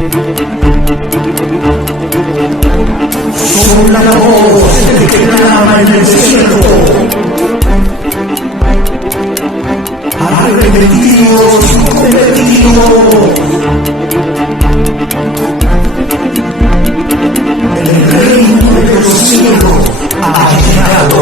Son la voz que clama en el cielo. Arrepentidos y convertidos. El reino de los cielos ha llegado.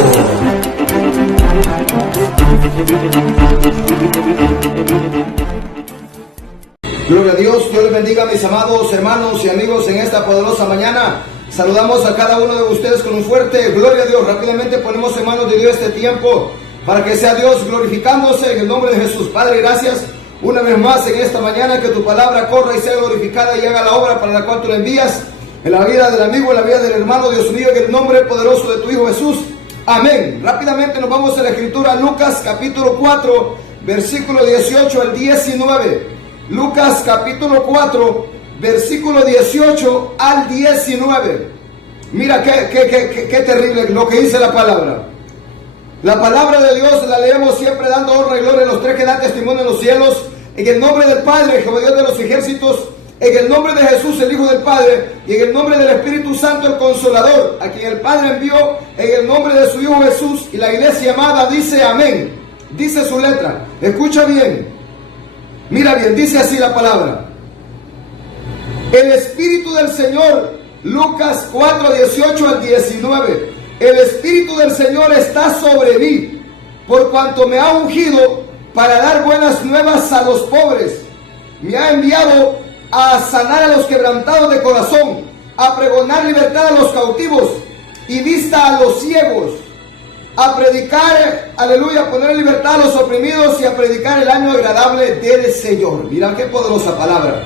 Gloria a Dios, Dios les bendiga, mis amados hermanos y amigos, en esta poderosa mañana. Saludamos a cada uno de ustedes con un fuerte gloria a Dios. Rápidamente ponemos en manos de Dios este tiempo para que sea Dios glorificándose en el nombre de Jesús. Padre, gracias una vez más en esta mañana, que tu palabra corra y sea glorificada y haga la obra para la cual tú la envías en la vida del amigo, en la vida del hermano. Dios mío, en el nombre poderoso de tu Hijo Jesús. Amén. Rápidamente nos vamos a la escritura, Lucas capítulo 4, versículo 18 al 19. Lucas capítulo 4, versículo 18 al 19. Mira qué terrible lo que dice la palabra. La palabra de Dios la leemos siempre dando honra y gloria a los tres que dan testimonio en los cielos. En el nombre del Padre, Jehová Dios de los ejércitos, en el nombre de Jesús, el Hijo del Padre, y en el nombre del Espíritu Santo, el Consolador, a quien el Padre envió, en el nombre de su Hijo Jesús. Y la iglesia amada dice amén. Dice su letra. Escucha bien. Mira bien, dice así la palabra. El Espíritu del Señor, Lucas 4, 18 al 19. El Espíritu del Señor está sobre mí, por cuanto me ha ungido para dar buenas nuevas a los pobres. Me ha enviado a sanar a los quebrantados de corazón, a pregonar libertad a los cautivos y vista a los ciegos, a predicar, aleluya, a poner en libertad a los oprimidos y a predicar el año agradable del Señor. Mira qué poderosa palabra.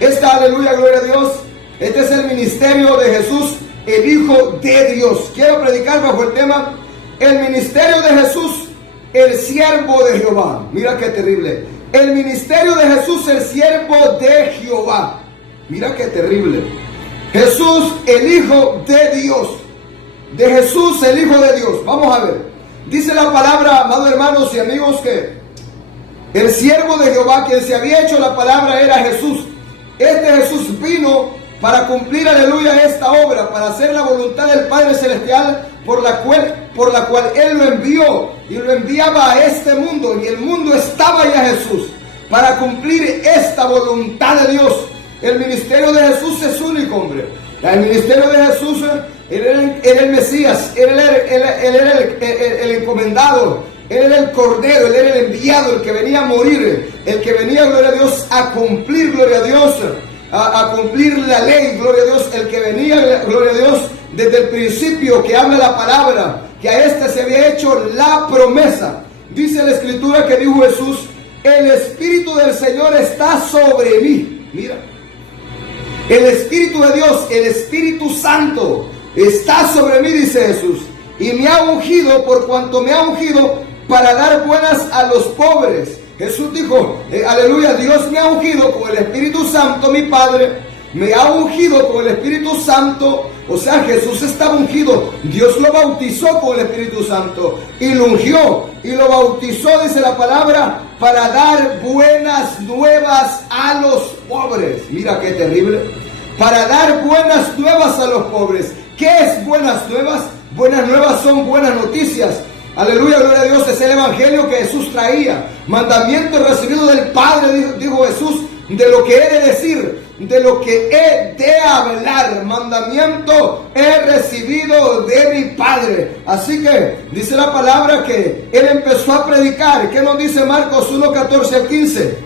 Esta, aleluya, gloria a Dios, este es el ministerio de Jesús, el Hijo de Dios. Quiero predicar bajo el tema, el ministerio de Jesús, el siervo de Jehová. Mira qué terrible. El ministerio de Jesús, el siervo de Jehová. Mira qué terrible. Jesús, el Hijo de Dios. De Jesús, el Hijo de Dios. Vamos a ver. Dice la palabra, amados hermanos y amigos, que el siervo de Jehová, quien se había hecho la palabra, era Jesús. Este Jesús vino para cumplir, aleluya, esta obra, para hacer la voluntad del Padre Celestial, por la cual Él lo envió y lo enviaba a este mundo. Y el mundo estaba ya Jesús para cumplir esta voluntad de Dios. El ministerio de Jesús es único, hombre. El ministerio de Jesús, Él era el Mesías, Él era el encomendado, Él era el Cordero, Él era el enviado, el que venía a morir, el que venía, gloria a Dios, a cumplir, gloria a Dios, a cumplir la ley, gloria a Dios, el que venía, gloria a Dios, desde el principio, que habla la palabra, que a este se había hecho la promesa. Dice la Escritura que dijo Jesús, el Espíritu del Señor está sobre mí. Mira. El Espíritu de Dios, el Espíritu Santo, está sobre mí, dice Jesús. Y me ha ungido, por cuanto me ha ungido, para dar buenas a los pobres. Jesús dijo, aleluya, Dios me ha ungido con el Espíritu Santo, mi Padre. Me ha ungido con el Espíritu Santo. O sea, Jesús estaba ungido. Dios lo bautizó con el Espíritu Santo. Y lo ungió. Y lo bautizó, dice la palabra, para dar buenas nuevas a los pobres. Mira qué terrible. Para dar buenas nuevas a los pobres. ¿Qué es buenas nuevas? Buenas nuevas son buenas noticias. Aleluya, gloria a Dios. Es el evangelio que Jesús traía. Mandamiento recibido del Padre, dijo Jesús, de lo que he de decir, de lo que he de hablar. Mandamiento he recibido de mi Padre. Así que dice la palabra que Él empezó a predicar. ¿Qué nos dice Marcos 1:14 al 15?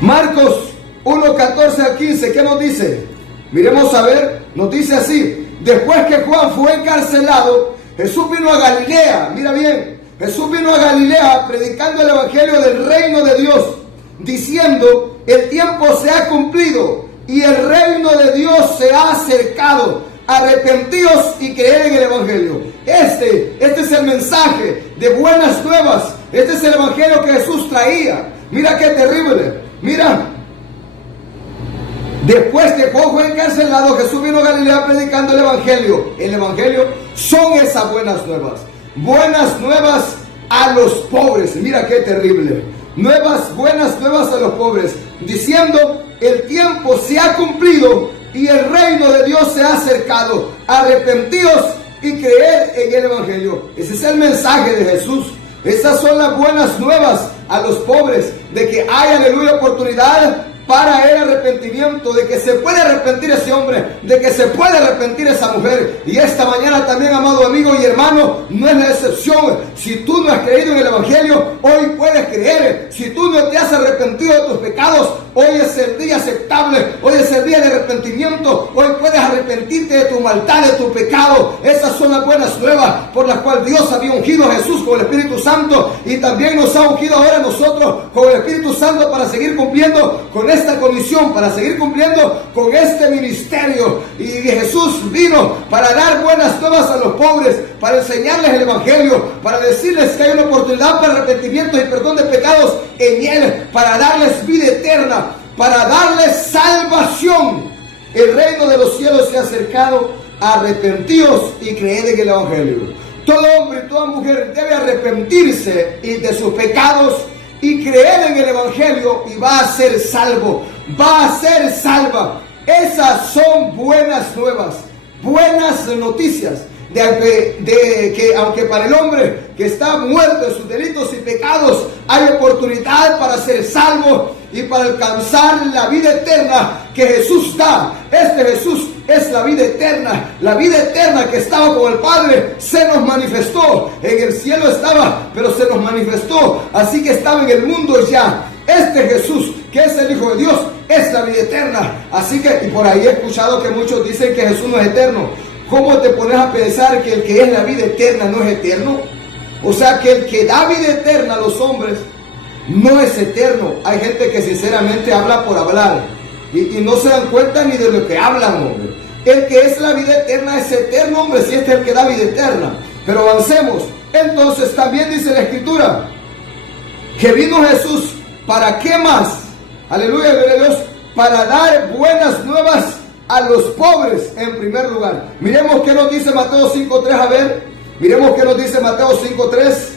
Marcos 1:14 al 15, ¿qué nos dice? Miremos a ver, nos dice así: después que Juan fue encarcelado, Jesús vino a Galilea. Mira bien, Jesús vino a Galilea predicando el evangelio del reino de Dios, diciendo, el tiempo se ha cumplido y el reino de Dios se ha acercado. Arrepentíos y creed en el evangelio. Este es el mensaje de buenas nuevas. Este es el evangelio que Jesús traía. Mira qué terrible. Mira, después que Juan fue encarcelado, Jesús vino a Galilea predicando el evangelio. El evangelio son esas buenas nuevas. Buenas nuevas a los pobres. Mira qué terrible. Buenas nuevas a los pobres, diciendo, el tiempo se ha cumplido y el reino de Dios se ha acercado. Arrepentíos y creed en el Evangelio. Ese es el mensaje de Jesús. Esas son las buenas nuevas a los pobres, de que hay, aleluya, oportunidad para el arrepentimiento, de que se puede arrepentir ese hombre, de que se puede arrepentir esa mujer. Y esta mañana también, amado amigo y hermano, no es la excepción. Si tú no has creído en el Evangelio, hoy puedes creer. Si tú no te has arrepentido de tus pecados, hoy es el día aceptable, hoy es el día de arrepentimiento. Hoy puedes arrepentirte de tu maldad, de tu pecado. Esas son las buenas nuevas por las cuales Dios había ungido a Jesús con el Espíritu Santo, y también nos ha ungido ahora a nosotros con el Espíritu Santo para seguir cumpliendo con esta comisión, para seguir cumpliendo con este ministerio. Y Jesús vino para dar buenas nuevas a los pobres, para enseñarles el Evangelio, para decirles que hay una oportunidad para arrepentimiento y perdón de pecados en Él, para darles vida eterna, para darles salvación. El reino de los cielos se ha acercado. Arrepentíos y creed en el Evangelio. Todo hombre y toda mujer debe arrepentirse de sus pecados y creer en el Evangelio, y va a ser salvo, va a ser salva. Esas son buenas nuevas, buenas noticias, de que aunque para el hombre que está muerto en sus delitos y pecados hay oportunidad para ser salvo y para alcanzar la vida eterna que Jesús da. Este Jesús es la vida eterna que estaba con el Padre, se nos manifestó. En el cielo estaba, pero se nos manifestó, así que estaba en el mundo ya. Este Jesús, que es el Hijo de Dios, es la vida eterna. Así que, y por ahí he escuchado que muchos dicen que Jesús no es eterno. ¿Cómo te pones a pensar que el que es la vida eterna no es eterno? O sea, que el que da vida eterna a los hombres no es eterno. Hay gente que sinceramente habla por hablar y no se dan cuenta ni de lo que hablan, hombre. El que es la vida eterna es eterno, hombre, si este es el que da vida eterna. Pero avancemos. Entonces también dice la Escritura que vino Jesús, ¿para qué más? Aleluya, gloria a Dios. Para dar buenas nuevas a los pobres en primer lugar. Miremos qué nos dice Mateo 5:3, a ver. Miremos qué nos dice Mateo 5:3.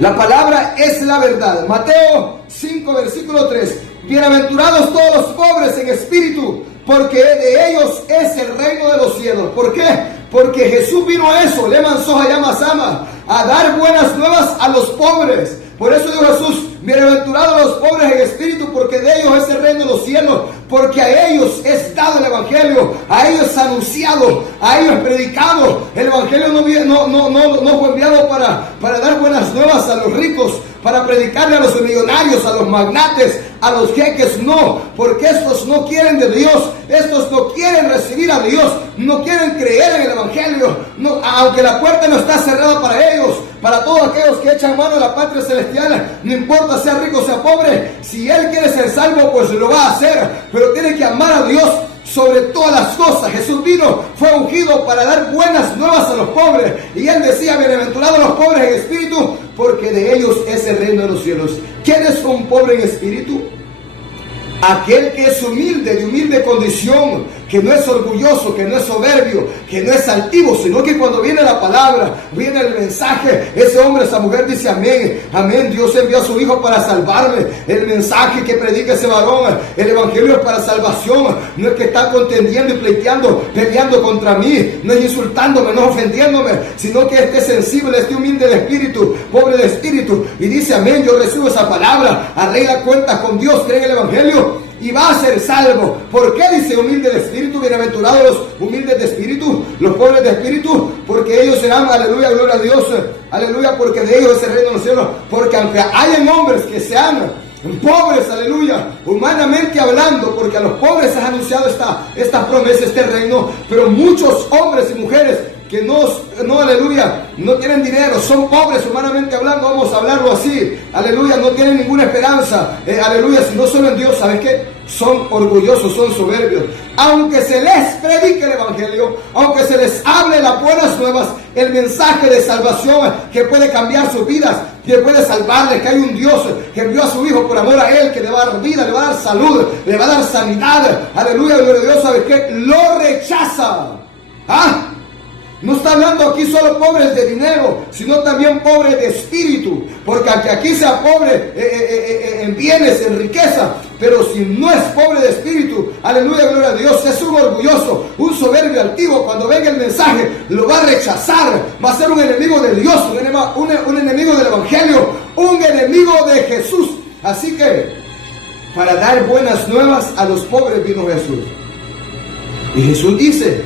La palabra es la verdad. Mateo 5, versículo 3. Bienaventurados todos los pobres en espíritu, porque de ellos es el reino de los cielos. ¿Por qué? Porque Jesús vino a eso, Leman Soja Llama Sama, a dar buenas nuevas a los pobres. Por eso dijo Jesús, bienaventurados los pobres en espíritu, porque de ellos es el reino de los cielos, porque a ellos es dado el Evangelio, a ellos es anunciado, a ellos es predicado. El Evangelio no fue enviado para dar buenas nuevas a los ricos, para predicarle a los millonarios, a los magnates, a los jeques, no, porque estos no quieren de Dios, estos no quieren recibir a Dios, no quieren creer en el Evangelio, no, aunque la puerta no está cerrada para ellos, para todos aquellos que echan mano de la patria celestial, no importa sea rico o sea pobre, si él quiere ser salvo, pues lo va a hacer, pero tiene que amar a Dios sobre todas las cosas. Jesús vino, fue ungido para dar buenas nuevas a los pobres, y él decía, bienaventurados los pobres en espíritu, porque de ellos es el reino de los cielos. ¿Quién es un pobre en espíritu? Aquel que es humilde, de humilde condición, que no es orgulloso, que no es soberbio, que no es altivo, sino que cuando viene la palabra, viene el mensaje, ese hombre, esa mujer dice amén, amén, Dios envió a su Hijo para salvarme. El mensaje que predica ese varón, el Evangelio es para salvación, no es que está contendiendo y pleiteando, peleando contra mí, no es insultándome, no es ofendiéndome, sino que esté sensible, esté humilde de espíritu, pobre de espíritu, y dice amén, yo recibo esa palabra, arregla cuentas con Dios, cree en el Evangelio, y va a ser salvo. ¿Por qué dice humilde de espíritu? Bienaventurados los humildes de espíritu, los pobres de espíritu, porque ellos serán, aleluya, gloria a Dios, aleluya, porque de ellos es el reino de los cielos. Porque aunque hayan hombres que sean pobres, aleluya, humanamente hablando, porque a los pobres se ha anunciado esta promesa, este reino, pero muchos hombres y mujeres que no, aleluya, no tienen dinero, son pobres humanamente hablando, vamos a hablarlo así, aleluya, no tienen ninguna esperanza, aleluya, si no solo en Dios, ¿sabes qué? Son orgullosos, son soberbios. Aunque se les predique el Evangelio, aunque se les hable las buenas nuevas, el mensaje de salvación que puede cambiar sus vidas, que puede salvarles, que hay un Dios que envió a su Hijo por amor a Él, que le va a dar vida, le va a dar salud, le va a dar sanidad, aleluya, gloria a Dios, ¿sabes qué? Lo rechaza. ¿Ah? No está hablando aquí solo pobres de dinero, sino también pobres de espíritu. Porque aunque aquí sea pobre en bienes, en riqueza, pero si no es pobre de espíritu, aleluya, gloria a Dios, es un orgulloso, un soberbio altivo. Cuando venga el mensaje, lo va a rechazar. Va a ser un enemigo de Dios, un enemigo del Evangelio, un enemigo de Jesús. Así que, para dar buenas nuevas a los pobres vino Jesús. Y Jesús dice,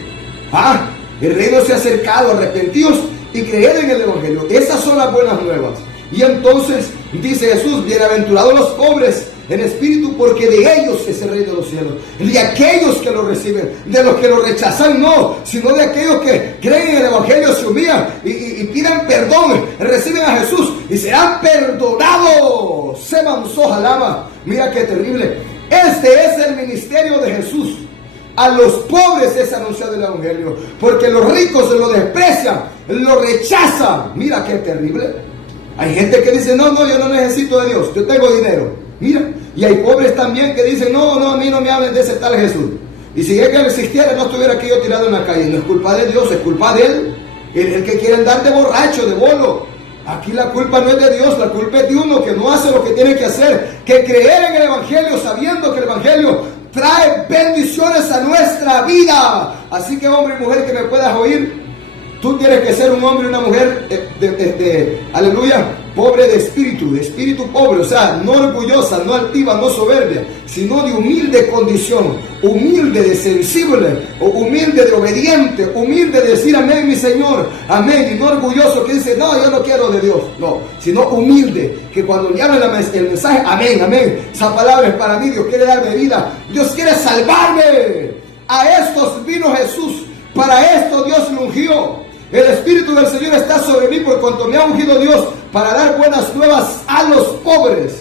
el reino se ha acercado, arrepentidos y creed en el Evangelio. Esas son las buenas nuevas. Y entonces dice Jesús, bienaventurados los pobres en espíritu, porque de ellos es el reino de los cielos. De aquellos que lo reciben, de los que lo rechazan no, sino de aquellos que creen en el Evangelio, se humillan y piden perdón, reciben a Jesús y serán perdonados. Seman sojalama. Mira qué terrible. Este es el ministerio de Jesús. A los pobres es anunciado el Evangelio, porque los ricos lo desprecian, lo rechazan. Mira qué terrible. Hay gente que dice, no, yo no necesito de Dios, yo tengo dinero. Mira, y hay pobres también que dicen, no, a mí no me hablen de ese tal Jesús. Y si es que él existiera, no estuviera aquí yo tirado en la calle. No es culpa de Dios, es culpa de él. El que quieren dar de borracho, de bolo. Aquí la culpa no es de Dios, la culpa es de uno que no hace lo que tiene que hacer, que creer en el Evangelio, sabiendo que el Evangelio trae bendiciones a nuestra vida. Así que, hombre y mujer que me puedas oír, tú tienes que ser un hombre y una mujer aleluya, pobre de espíritu pobre, o sea, no orgullosa, no altiva, no soberbia, sino de humilde condición, humilde de sensible, humilde de obediente, humilde de decir amén mi Señor, amén, y no orgulloso que dice, no, yo no quiero de Dios, no, sino humilde, que cuando le habla el mensaje, amén, esa palabra es para mí, Dios quiere darme vida, Dios quiere salvarme. A estos vino Jesús, para esto Dios me ungió. El Espíritu del Señor está sobre mí por cuanto me ha ungido Dios para dar buenas nuevas a los pobres.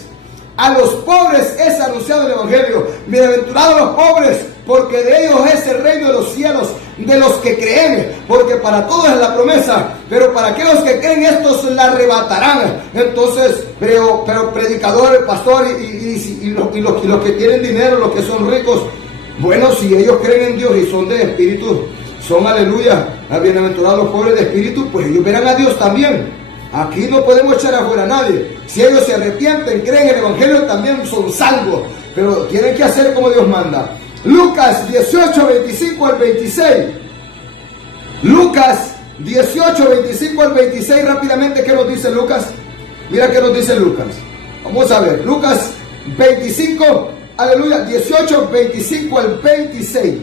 A los pobres es anunciado el Evangelio. Bienaventurados los pobres, porque de ellos es el reino de los cielos, de los que creen, porque para todos es la promesa, pero para aquellos que creen estos la arrebatarán. Entonces, pero predicador, pastor y los que tienen dinero, los que son ricos, bueno, si ellos creen en Dios y son de espíritu, son, aleluya, bienaventurados los pobres de espíritu, pues ellos verán a Dios también. Aquí no podemos echar afuera a nadie. Si ellos se arrepienten, creen en el Evangelio, también son salvos. Pero tienen que hacer como Dios manda. Lucas 18, 25 al 26. Lucas 18, 25 al 26, rápidamente, ¿qué nos dice Lucas? Mira qué nos dice Lucas. Vamos a ver, Lucas 25, aleluya, 18, 25 al 26.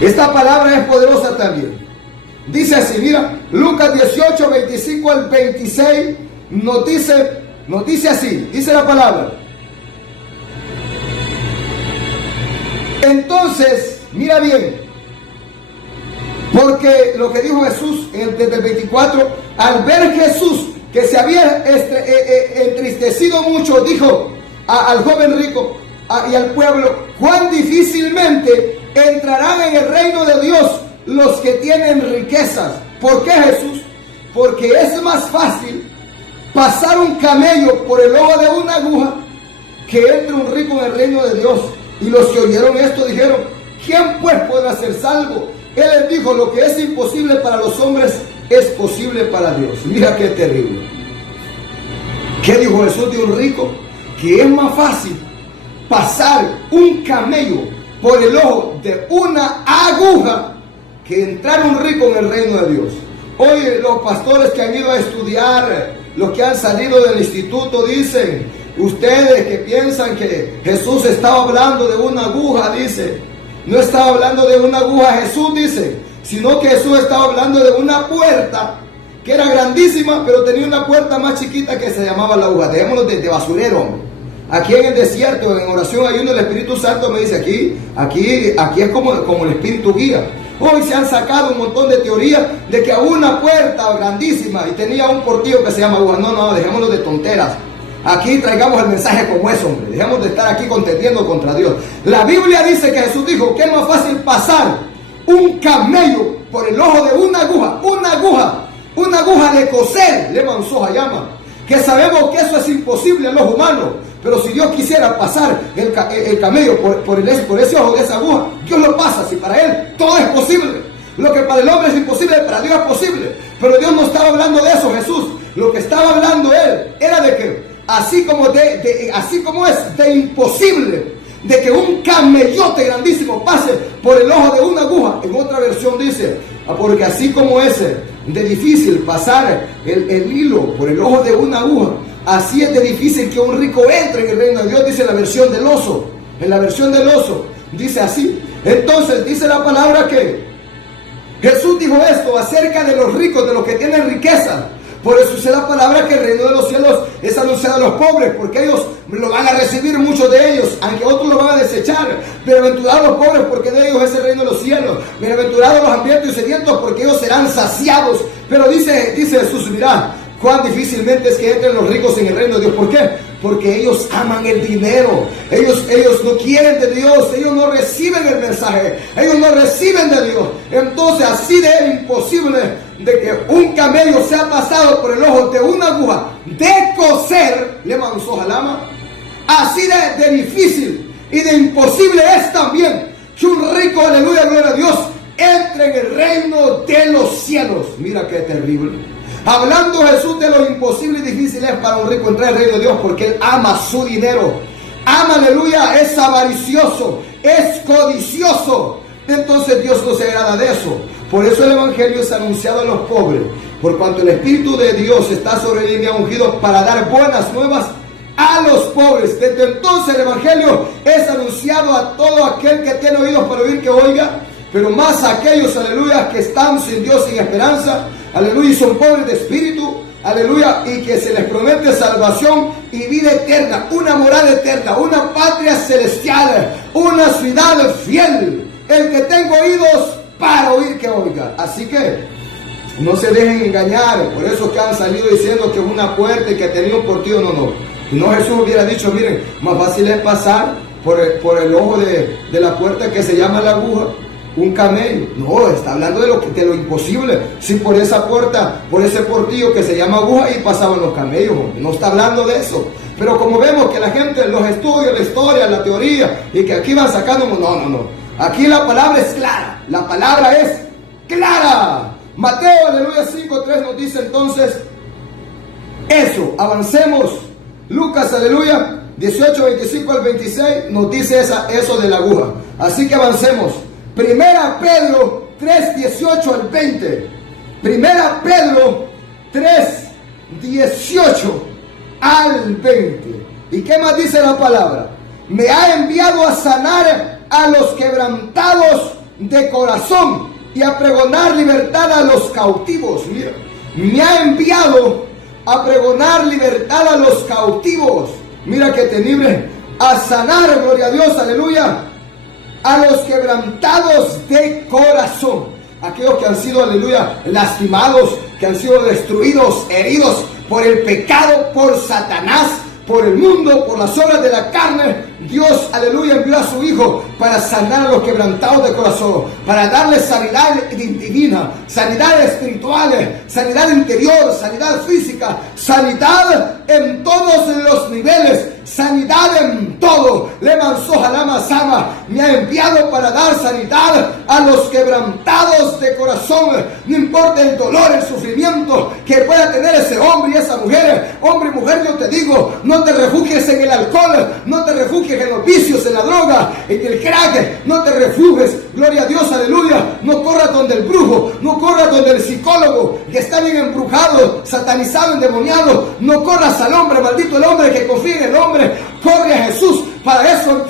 Esta palabra es poderosa también. Dice así, mira, Lucas 18, 25 al 26, nos dice así, dice la palabra. Entonces, mira bien, porque lo que dijo Jesús desde el 24, al ver Jesús que se había entristecido mucho, dijo al joven rico y al pueblo, cuán difícilmente entrarán en el reino de Dios los que tienen riquezas. ¿Por qué, Jesús? Porque es más fácil pasar un camello por el ojo de una aguja que entre un rico en el reino de Dios. Y los que oyeron esto dijeron, ¿quién pues podrá ser salvo? Él les dijo, lo que es imposible para los hombres es posible para Dios. Mira qué terrible. ¿Qué dijo Jesús de un rico? Que es más fácil pasar un camello por el ojo de una aguja que entrar un rico en el reino de Dios. Oye, los pastores que han ido a estudiar, los que han salido del instituto, dicen, ustedes que piensan que Jesús estaba hablando de una aguja, dice, no estaba hablando de una aguja Jesús, dice, sino que Jesús estaba hablando de una puerta que era grandísima, pero tenía una puerta más chiquita que se llamaba la aguja. Dejémoslo de basurero, hombre. Aquí en el desierto, en oración, ayuno, el Espíritu Santo me dice, aquí es como el Espíritu guía. Hoy se han sacado un montón de teorías de que a una puerta grandísima y tenía un portillo que se llama aguja. No, dejémoslo de tonteras. Aquí traigamos el mensaje como es, hombre. Dejemos de estar aquí contendiendo contra Dios. La Biblia dice que Jesús dijo que es más fácil pasar un camello por el ojo de una aguja de coser, le mansoja llama, que sabemos que eso es imposible a los humanos. Pero si Dios quisiera pasar el camello por ese ojo de esa aguja, Dios lo pasa, si para Él todo es posible. Lo que para el hombre es imposible, para Dios es posible. Pero Dios no estaba hablando de eso, Jesús. Lo que estaba hablando Él era de que, así como es de imposible, de que un camellote grandísimo pase por el ojo de una aguja. En otra versión dice, porque así como es de difícil pasar el hilo por el ojo de una aguja, así es de difícil que un rico entre en el reino de Dios, dice la versión del oso. En la versión del oso dice así. Entonces dice la palabra que Jesús dijo esto acerca de los ricos, de los que tienen riqueza. Por eso dice la palabra que el reino de los cielos es anunciado a los pobres, porque ellos lo van a recibir, muchos de ellos, aunque otros lo van a desechar. Bienaventurados los pobres, porque de ellos es el reino de los cielos. Bienaventurados los hambrientos y sedientos, porque ellos serán saciados. Pero dice Jesús, mirá, cuán difícilmente es que entren los ricos en el reino de Dios. ¿Por qué? Porque ellos aman el dinero. Ellos no quieren de Dios. Ellos no reciben el mensaje. Ellos no reciben de Dios. Entonces, así de imposible de que un camello sea pasado por el ojo de una aguja de coser, le manzó jalama. Así de difícil y de imposible es también que un rico, aleluya, gloria a Dios, entre en el reino de los cielos. Mira qué terrible. Hablando Jesús de lo imposible y difícil es para un rico entrar al reino de Dios, porque él ama su dinero, ama, aleluya, es avaricioso, es codicioso. Entonces Dios no se agrada de eso. Por eso el evangelio es anunciado a los pobres, por cuanto el Espíritu de Dios está sobre él y ha ungido para dar buenas nuevas a los pobres. Desde entonces el evangelio es anunciado a todo aquel que tiene oídos para oír, que oiga. Pero más a aquellos, aleluya, que están sin Dios, sin esperanza, aleluya, y son pobres de espíritu, aleluya, y que se les promete salvación y vida eterna, una morada eterna, una patria celestial, una ciudad fiel. El que tenga oídos para oír, que oiga. Así que no se dejen engañar por eso que han salido diciendo que es una puerta y que tenía un portillo. No, Jesús hubiera dicho, miren, más fácil es pasar por el ojo de la puerta que se llama la aguja, un camello. No, está hablando de lo imposible. Si por esa puerta, por ese portillo que se llama aguja, y pasaban los camellos. No está hablando de eso. Pero como vemos que la gente los estudia, la historia, la teoría, y que aquí van sacando, no. Aquí la palabra es clara. La palabra es clara. Mateo, aleluya, 5:3 nos dice entonces eso. Avancemos. Lucas, aleluya, 18:25 al 26 nos dice eso de la aguja. Así que avancemos. Primera Pedro 3:18 al 20. Primera Pedro 3:18 al 20. ¿Y qué más dice la palabra? Me ha enviado a sanar a los quebrantados de corazón y a pregonar libertad a los cautivos. Mira, me ha enviado a pregonar libertad a los cautivos. Mira qué temible. A sanar, gloria a Dios, aleluya, a los quebrantados de corazón. Aquellos que han sido, aleluya, lastimados, que han sido destruidos, heridos por el pecado, por Satanás, por el mundo, por las obras de la carne. Dios, aleluya, envió a su Hijo para sanar a los quebrantados de corazón, para darles sanidad divina, sanidad espiritual, sanidad interior, sanidad física, sanidad en todos los niveles, sanidad en todo. Le manzó jalama sama, me ha enviado para dar sanidad a los quebrantados de corazón. No importa el dolor, el sufrimiento que pueda tener ese hombre y esa mujer. Hombre y mujer, yo te digo, no te refugies en el alcohol, no te refugies en los vicios, en la droga, en el crack, no te refugies, gloria a Dios, aleluya. No corras donde el brujo, no corras donde el psicólogo que está bien embrujado, satanizado, endemoniado. No corras al hombre, maldito el hombre que confía en el hombre. Corre a Jesús. Para eso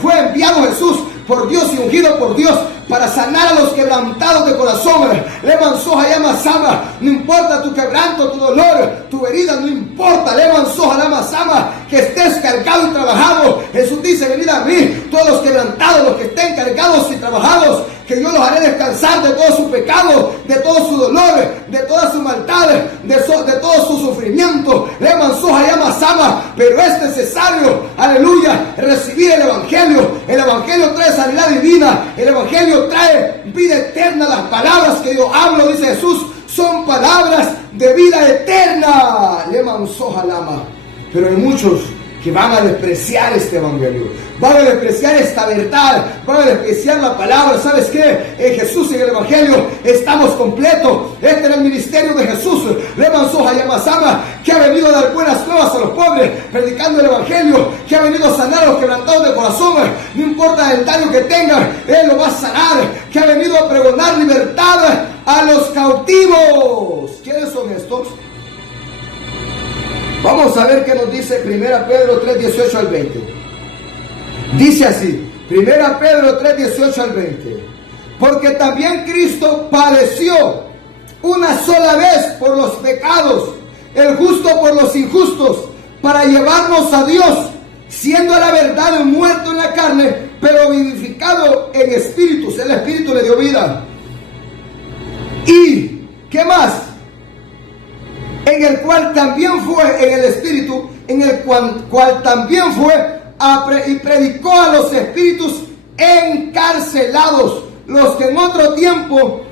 fue enviado Jesús por Dios y ungido por Dios, para sanar a los quebrantados de corazón. Le manzó llama sama. No importa tu quebranto, tu dolor, tu herida, no importa. Le manzó llama sama, que estés cargado y trabajado. Jesús dice, venid a mí, todos los quebrantados, los que estén cargados y trabajados, que yo los haré descansar de todo su pecado, de todo su dolor, de toda su maldad, de todo su sufrimiento. Le manzó llama sama. Pero es necesario, aleluya, recibir el evangelio. El evangelio trae sanidad divina. El evangelio trae vida eterna. Las palabras que yo hablo, dice Jesús, son palabras de vida eterna. Le manzó jalama. Pero hay muchos que van a despreciar este evangelio, van a despreciar esta verdad, van a despreciar la palabra. ¿Sabes qué? En Jesús, en el evangelio, estamos completos. Este es el ministerio de Jesús, Leman Soja Yamasama, que ha venido a dar buenas nuevas a los pobres, predicando el evangelio, que ha venido a sanar a los quebrantados de corazón. No importa el daño que tengan, Él lo va a sanar. Que ha venido a pregonar libertad a los cautivos. ¿Quiénes son estos? Vamos a ver qué nos dice 1 Pedro 3, 18 al 20. Dice así, 1 Pedro 3, 18 al 20. Porque también Cristo padeció una sola vez por los pecados, el justo por los injustos, para llevarnos a Dios, siendo a la verdad muerto en la carne, pero vivificado en espíritus. El espíritu le dio vida. ¿Y qué más? En el cual también fue, en el espíritu, en el cual también fue y predicó a los espíritus encarcelados, los que en otro tiempo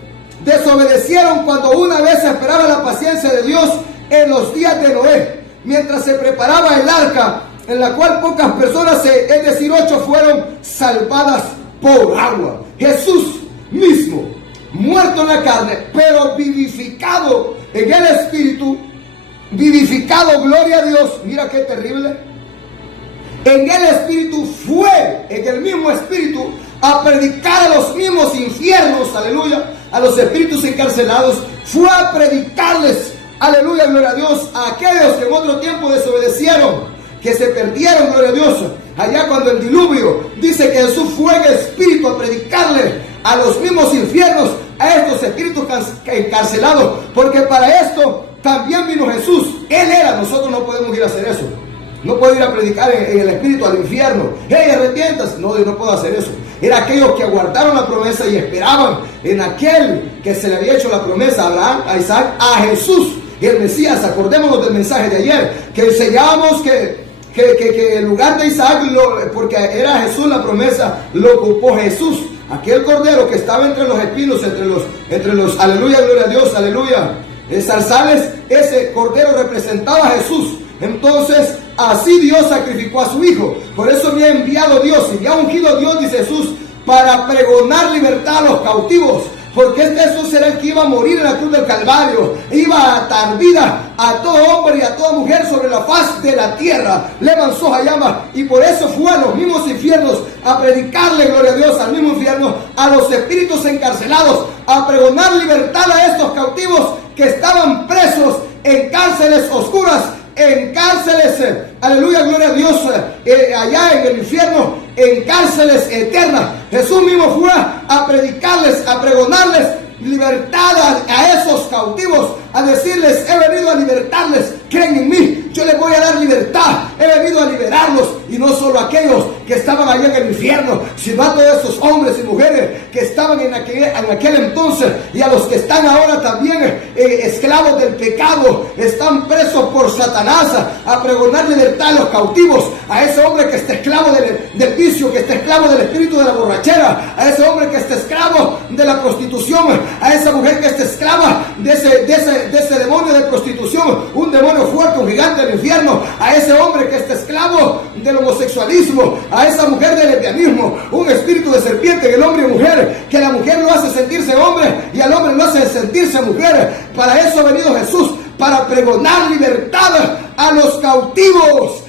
desobedecieron cuando una vez se esperaba la paciencia de Dios en los días de Noé, mientras se preparaba el arca, en la cual pocas personas, es decir, 8, fueron salvadas por agua. Jesús mismo, muerto en la carne, pero vivificado en el espíritu, vivificado, gloria a Dios. Mira qué terrible. En el espíritu fue, en el mismo espíritu, a predicar a los mismos infiernos, aleluya, a los espíritus encarcelados. Fue a predicarles, aleluya, gloria a Dios, a aquellos que en otro tiempo desobedecieron, que se perdieron, gloria a Dios. Allá cuando el diluvio, dice que Jesús fue en espíritu a predicarle a los mismos infiernos, a estos espíritus encarcelados, porque para esto también vino Jesús. Él era, nosotros no podemos ir a hacer eso. No puedo ir a predicar en el espíritu al infierno. ¡Hey, arrepientas! No, yo no puedo hacer eso. Era aquellos que aguardaron la promesa y esperaban en aquel que se le había hecho la promesa a Abraham, a Isaac, a Jesús, el Mesías. Acordémonos del mensaje de ayer, que enseñábamos que el lugar de Isaac, porque era Jesús la promesa, lo ocupó Jesús. Aquel cordero que estaba entre los espinos, entre los, aleluya, gloria a Dios, aleluya, zarzales, ese cordero representaba a Jesús. Entonces, así Dios sacrificó a su Hijo. Por eso me ha enviado Dios y me ha ungido Dios, dice Jesús, para pregonar libertad a los cautivos. Porque este Jesús era el que iba a morir en la cruz del Calvario. Iba a dar vida a todo hombre y a toda mujer sobre la faz de la tierra. Leman Soja Llama. Y por eso fue a los mismos infiernos a predicarle, gloria a Dios, al mismo infierno, a los espíritus encarcelados, a pregonar libertad a estos cautivos que estaban presos en cárceles oscuras, en cárceles, aleluya, gloria a Dios, allá en el infierno, en cárceles eternas. Jesús mismo fue a predicarles, a pregonarles libertad a esos cautivos, a decirles, he venido a libertarles, creen en mí, yo les voy a dar libertad, he venido a liberarlos, y no solo a aquellos que estaban allá en el infierno, sino a todos esos hombres y mujeres que estaban en aquel entonces, y a los que están ahora también esclavos del pecado, están presos por Satanás, a pregonar libertad a los cautivos, a ese hombre que está esclavo del vicio, que está esclavo del espíritu de la borrachera, a ese hombre que está esclavo de la prostitución, a esa mujer que está esclava de ese demonio de prostitución, un demonio fuerte, un gigante del infierno, a ese hombre que está esclavo del homosexualismo, a esa mujer del lesbianismo, un espíritu de serpiente en el hombre y mujer, que la mujer lo hace sentirse hombre y al hombre lo hace sentirse mujer. Para eso ha venido Jesús, para pregonar libertad a los cautivos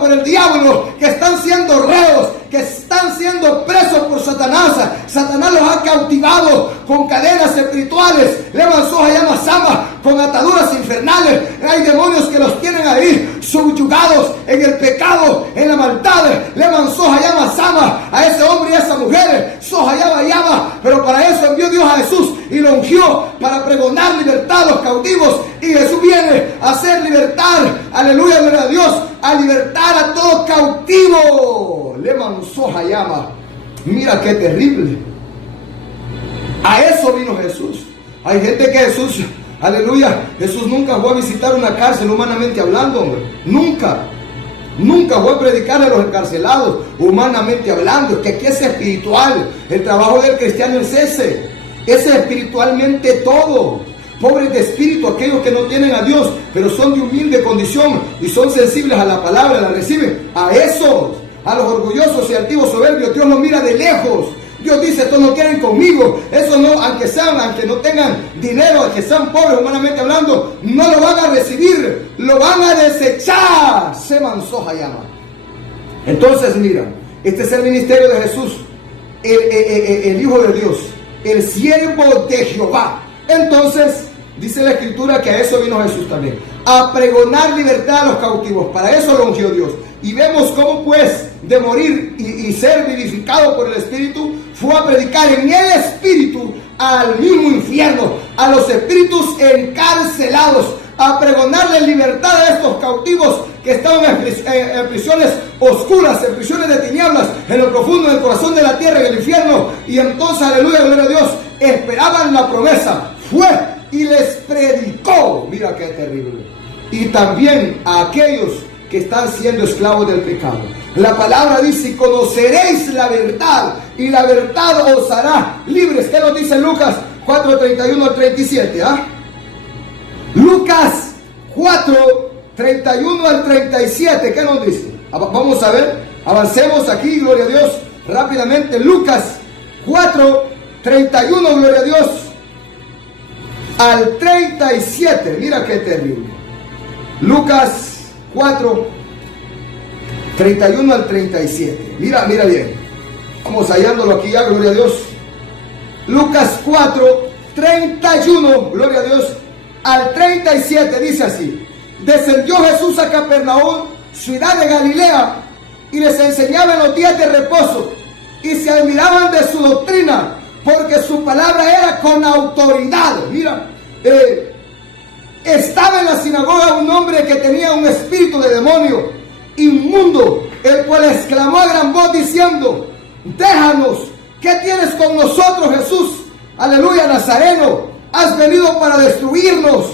por el diablo, que están siendo reos, que están siendo presos por Satanás. Satanás los ha cautivado con cadenas espirituales, Leman Soja Llama Sama, con ataduras infernales. Hay demonios que los tienen ahí subyugados en el pecado, en la maldad. Leman Soja Llama Sama, a ese hombre y a esa mujer, Soja Llama. Pero para eso envió Dios a Jesús y lo ungió para pregonar libertad a los cautivos. Y Jesús viene a hacer libertad, aleluya, gloria a Dios, a libertar a todo cautivo. Leman Soja Llama. Mira qué terrible. A eso vino Jesús. Hay gente que Jesús, aleluya, Jesús nunca fue a visitar una cárcel humanamente hablando, hombre. Nunca fue a predicarle a los encarcelados humanamente hablando. Es que aquí es espiritual. El trabajo del cristiano es ese. Es espiritualmente todo. pobres de espíritu, aquellos que no tienen a Dios, pero son de humilde condición y son sensibles a la palabra, la reciben. A esos, a los orgullosos y altivos soberbios, Dios los mira de lejos. Dios dice, estos no quieren conmigo. Eso no, aunque no tengan dinero, aunque sean pobres humanamente hablando, no lo van a recibir, lo van a desechar. Se mansoja llama. Entonces mira, este es el ministerio de Jesús, el Hijo de Dios, el siervo de Jehová. Entonces dice la Escritura que a eso vino Jesús también, a pregonar libertad a los cautivos. Para eso lo ungió Dios. Y vemos cómo pues de morir y ser vivificado por el Espíritu, fue a predicar en el Espíritu al mismo infierno, a los espíritus encarcelados, a pregonarle libertad a estos cautivos que estaban en prisiones oscuras, en prisiones de tinieblas, en lo profundo del corazón de la tierra, en el infierno. Y entonces, aleluya, gloria a Dios, esperaban la promesa. Fue y les predicó. Mira qué terrible. Y también a aquellos que están siendo esclavos del pecado. La palabra dice, y conoceréis la verdad, y la verdad os hará libres. ¿Qué nos dice Lucas 4:31 al 37? Lucas 4:31 al 37. ¿Qué nos dice? Vamos a ver, avancemos aquí, gloria a Dios, rápidamente. Lucas 4:31, gloria a Dios, al 37. Mira qué terrible. Lucas 4:31 al 37. Mira bien. Vamos hallándolo aquí ya, gloria a Dios. Lucas 4:31, gloria a Dios, al 37, dice así: descendió Jesús a Capernaum, ciudad de Galilea, y les enseñaba en los días de reposo, y se admiraban de su doctrina, porque su palabra era con autoridad. Mira, estaba en la sinagoga un hombre que tenía un espíritu de demonio inmundo, el cual exclamó a gran voz diciendo: déjanos, ¿qué tienes con nosotros, Jesús? Aleluya, Nazareno, has venido para destruirnos.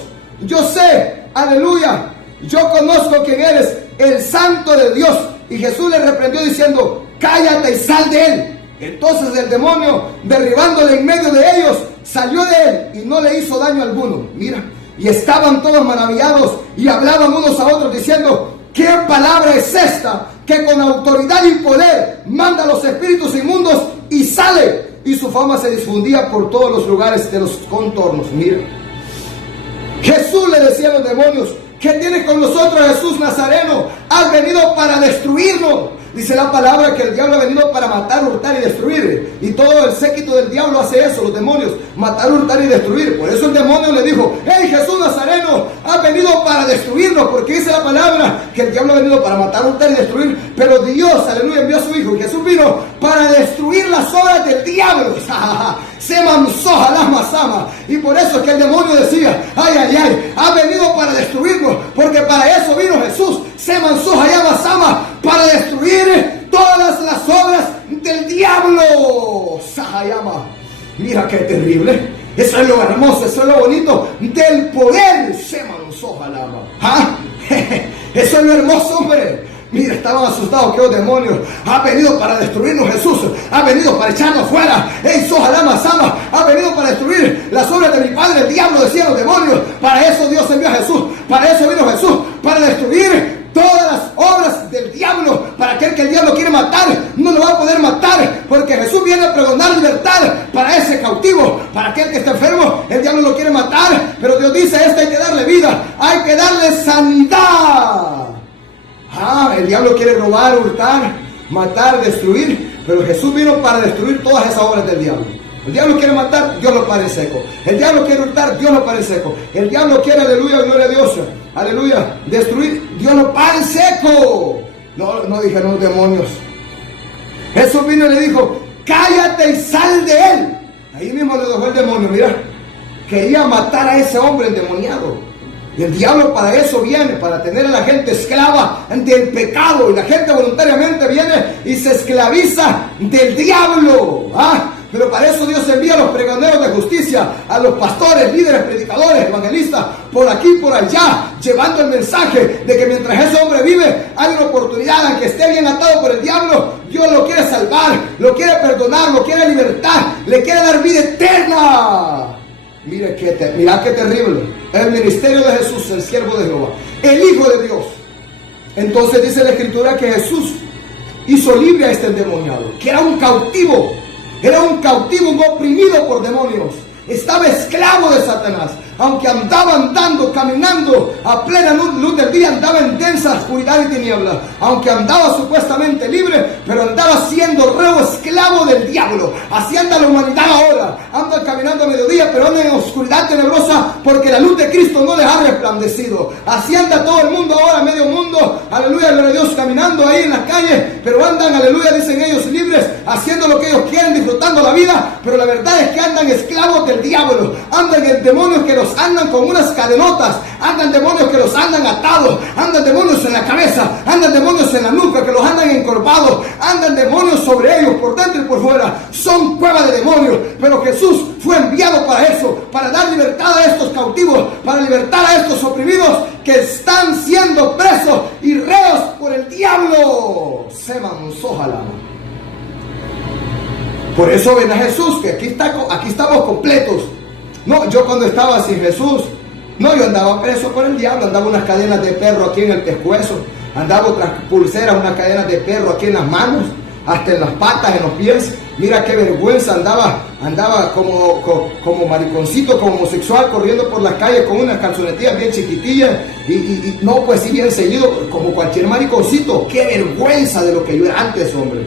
Yo sé, aleluya, yo conozco quién eres, el Santo de Dios. Y Jesús le reprendió diciendo: cállate y sal de él. Entonces el demonio, derribándole en medio de ellos, salió de él y no le hizo daño alguno. Mira, y estaban todos maravillados y hablaban unos a otros diciendo: ¿qué palabra es esta que con autoridad y poder manda a los espíritus inmundos y sale? Y su fama se difundía por todos los lugares de los contornos. Mira, Jesús le decía a los demonios: ¿qué tienes con nosotros, Jesús Nazareno? Has venido para destruirnos. Dice la palabra que el diablo ha venido para matar, hurtar y destruir. Y todo el séquito del diablo hace eso, los demonios: matar, hurtar y destruir. Por eso el demonio le dijo: hey, Jesús Nazareno, has venido para destruirnos. Porque dice la palabra que el diablo ha venido para matar, hurtar y destruir. Pero Dios, aleluya, envió a su Hijo. Y Jesús vino para destruir las obras del diablo. Se mansoja la masama. Y por eso es que el demonio decía: ay, ay, ay, ha venido para destruirnos. Porque para eso vino Jesús. Se mansoja ya masama, para destruir todas las obras del diablo. Sahayama. Mira qué terrible. Eso es lo hermoso, eso es lo bonito del poder. Se mansoja la ama. Eso es lo hermoso, hombre. Mira, estaban asustados que los demonios ha venido para destruirnos. Jesús ha venido para echarnos fuera. ¡Ey, sojalama sama! Ha venido para destruir las obras de mi padre, el diablo, decían los demonios. Para eso Dios envió a Jesús. Para eso vino Jesús. Para destruir todas las obras del diablo. Para aquel que el diablo quiere matar, no lo va a poder matar. Porque Jesús viene a pregonar libertad para ese cautivo. Para aquel que está enfermo, el diablo lo quiere matar. Pero Dios dice: hay que darle vida. Hay que darle sanidad. El diablo quiere robar, hurtar, matar, destruir, pero Jesús vino para destruir todas esas obras del diablo. El diablo quiere matar, Dios lo para en seco. El diablo quiere hurtar, Dios lo para en seco. El diablo quiere, aleluya, gloria a Dios, aleluya, destruir, Dios lo para en seco. No dijeron los demonios. Jesús vino y le dijo: cállate y sal de él. Ahí mismo le dejó el demonio. Mira, quería matar a ese hombre endemoniado. Y el diablo para eso viene, para tener a la gente esclava del pecado. Y la gente voluntariamente viene y se esclaviza del diablo. Pero para eso Dios envía a los pregoneros de justicia, a los pastores, líderes, predicadores, evangelistas, por aquí, por allá, llevando el mensaje de que mientras ese hombre vive, hay una oportunidad, aunque esté bien atado por el diablo, Dios lo quiere salvar, lo quiere perdonar, lo quiere libertar, le quiere dar vida eterna. Mira qué terrible. El ministerio de Jesús, el siervo de Jehová, el Hijo de Dios. Entonces dice la Escritura que Jesús hizo libre a este endemoniado, que era un cautivo, un oprimido por demonios. Estaba esclavo de Satanás, aunque andaba andando, caminando a plena luz del día, andaba en densa oscuridad y tinieblas, aunque andaba supuestamente libre, pero andaba siendo reo, esclavo del diablo. Así anda la humanidad ahora, anda caminando a mediodía, pero anda en oscuridad tenebrosa, porque la luz de Cristo no les ha resplandecido. Así anda todo el mundo ahora, medio mundo, aleluya, gloria a Dios, caminando ahí en las calles, pero andan, aleluya, dicen ellos, libres, haciendo lo que ellos quieren, disfrutando la vida, pero la verdad es que andan esclavos del diablo, andan en demonios que los andan con unas cadenotas, andan demonios que los andan atados, andan demonios en la cabeza, andan demonios en la nuca que los andan encorvados, andan demonios sobre ellos por dentro y por fuera. Son cueva de demonios, pero Jesús fue enviado para eso, para dar libertad a estos cautivos, para libertar a estos oprimidos que están siendo presos y reos por el diablo. Ojalá. Por eso ven a Jesús, que aquí estamos completos. No, yo cuando estaba sin Jesús, no, yo andaba preso por el diablo, andaba unas cadenas de perro aquí en el pescuezo, andaba otras pulseras, unas cadenas de perro aquí en las manos, hasta en las patas, en los pies. Mira qué vergüenza, andaba como mariconcito, como homosexual, corriendo por las calles con unas calzonetillas bien chiquitillas, y no, pues sí, bien seguido, como cualquier mariconcito. Qué vergüenza de lo que yo era antes, hombre.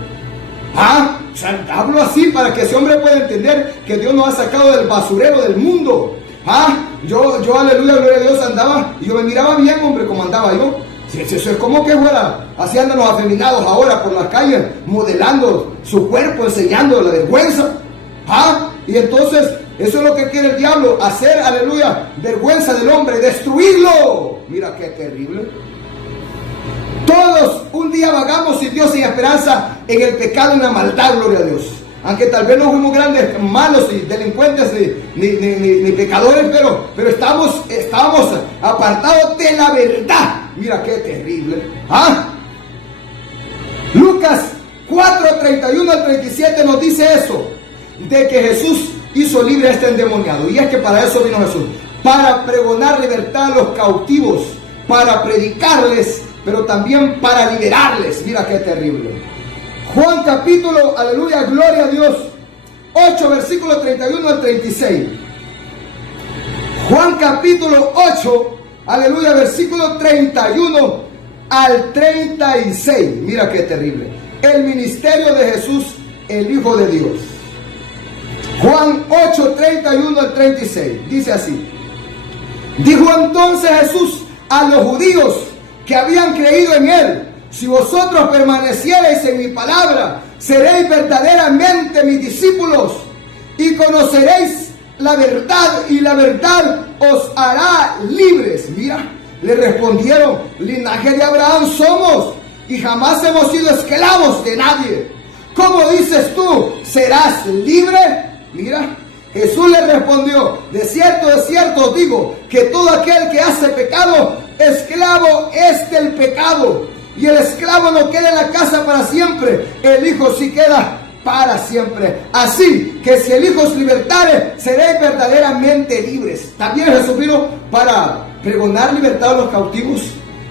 O sea, hablo así para que ese hombre pueda entender que Dios nos ha sacado del basurero del mundo. Yo aleluya, gloria a Dios, andaba, y yo me miraba bien, hombre, como andaba yo. Eso es como que fuera, así andan los afeminados ahora por las calles, modelando su cuerpo, enseñando la vergüenza. Y entonces, eso es lo que quiere el diablo, hacer, aleluya, vergüenza del hombre, destruirlo. Mira qué terrible. Todos un día vagamos sin Dios, sin esperanza, en el pecado, en la maldad, gloria a Dios. Aunque tal vez no fuimos grandes malos y delincuentes ni pecadores, pero estábamos apartados de la verdad. Mira qué terrible. Lucas 4:31 al 37 nos dice eso, de que Jesús hizo libre a este endemoniado. Y es que para eso vino Jesús, para pregonar libertad a los cautivos, para predicarles, pero también para liberarles. Mira qué terrible. Juan capítulo, aleluya, gloria a Dios, 8, versículo 31 al 36. Juan capítulo 8, aleluya, versículo 31 al 36. Mira qué terrible. El ministerio de Jesús, el Hijo de Dios. Juan 8, 31 al 36. Dice así. Dijo entonces Jesús a los judíos que habían creído en él: si vosotros permaneciereis en mi palabra, seréis verdaderamente mis discípulos y conoceréis la verdad, y la verdad os hará libres. Mira, le respondieron: linaje de Abraham somos y jamás hemos sido esclavos de nadie. ¿Cómo dices tú, serás libre? Mira, Jesús le respondió: de cierto os digo, que todo aquel que hace pecado, esclavo es del pecado. Y el esclavo no queda en la casa para siempre, el Hijo sí queda para siempre. Así que si el Hijo os libertare, seréis verdaderamente libres. También Jesús vino para pregonar libertad a los cautivos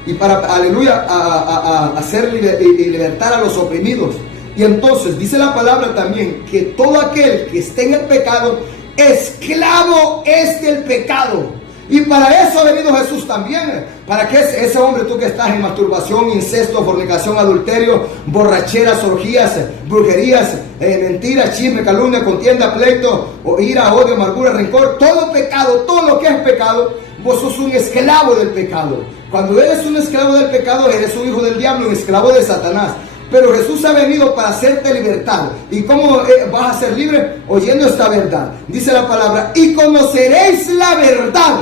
y para, aleluya, a hacer y libertar a los oprimidos. Y entonces dice la palabra también que todo aquel que esté en el pecado, esclavo es del pecado. Y para eso ha venido Jesús también, para que ese hombre, tú que estás en masturbación, incesto, fornicación, adulterio, borracheras, orgías, brujerías, mentiras, chisme, calumnia, contienda, pleito, ira, odio, amargura, rencor, todo pecado, todo lo que es pecado, vos sos un esclavo del pecado. Cuando eres un esclavo del pecado, eres un hijo del diablo, un esclavo de Satanás. Pero Jesús ha venido para hacerte libertad. ¿Y cómo vas a ser libre? Oyendo esta verdad. Dice la palabra: y conoceréis la verdad,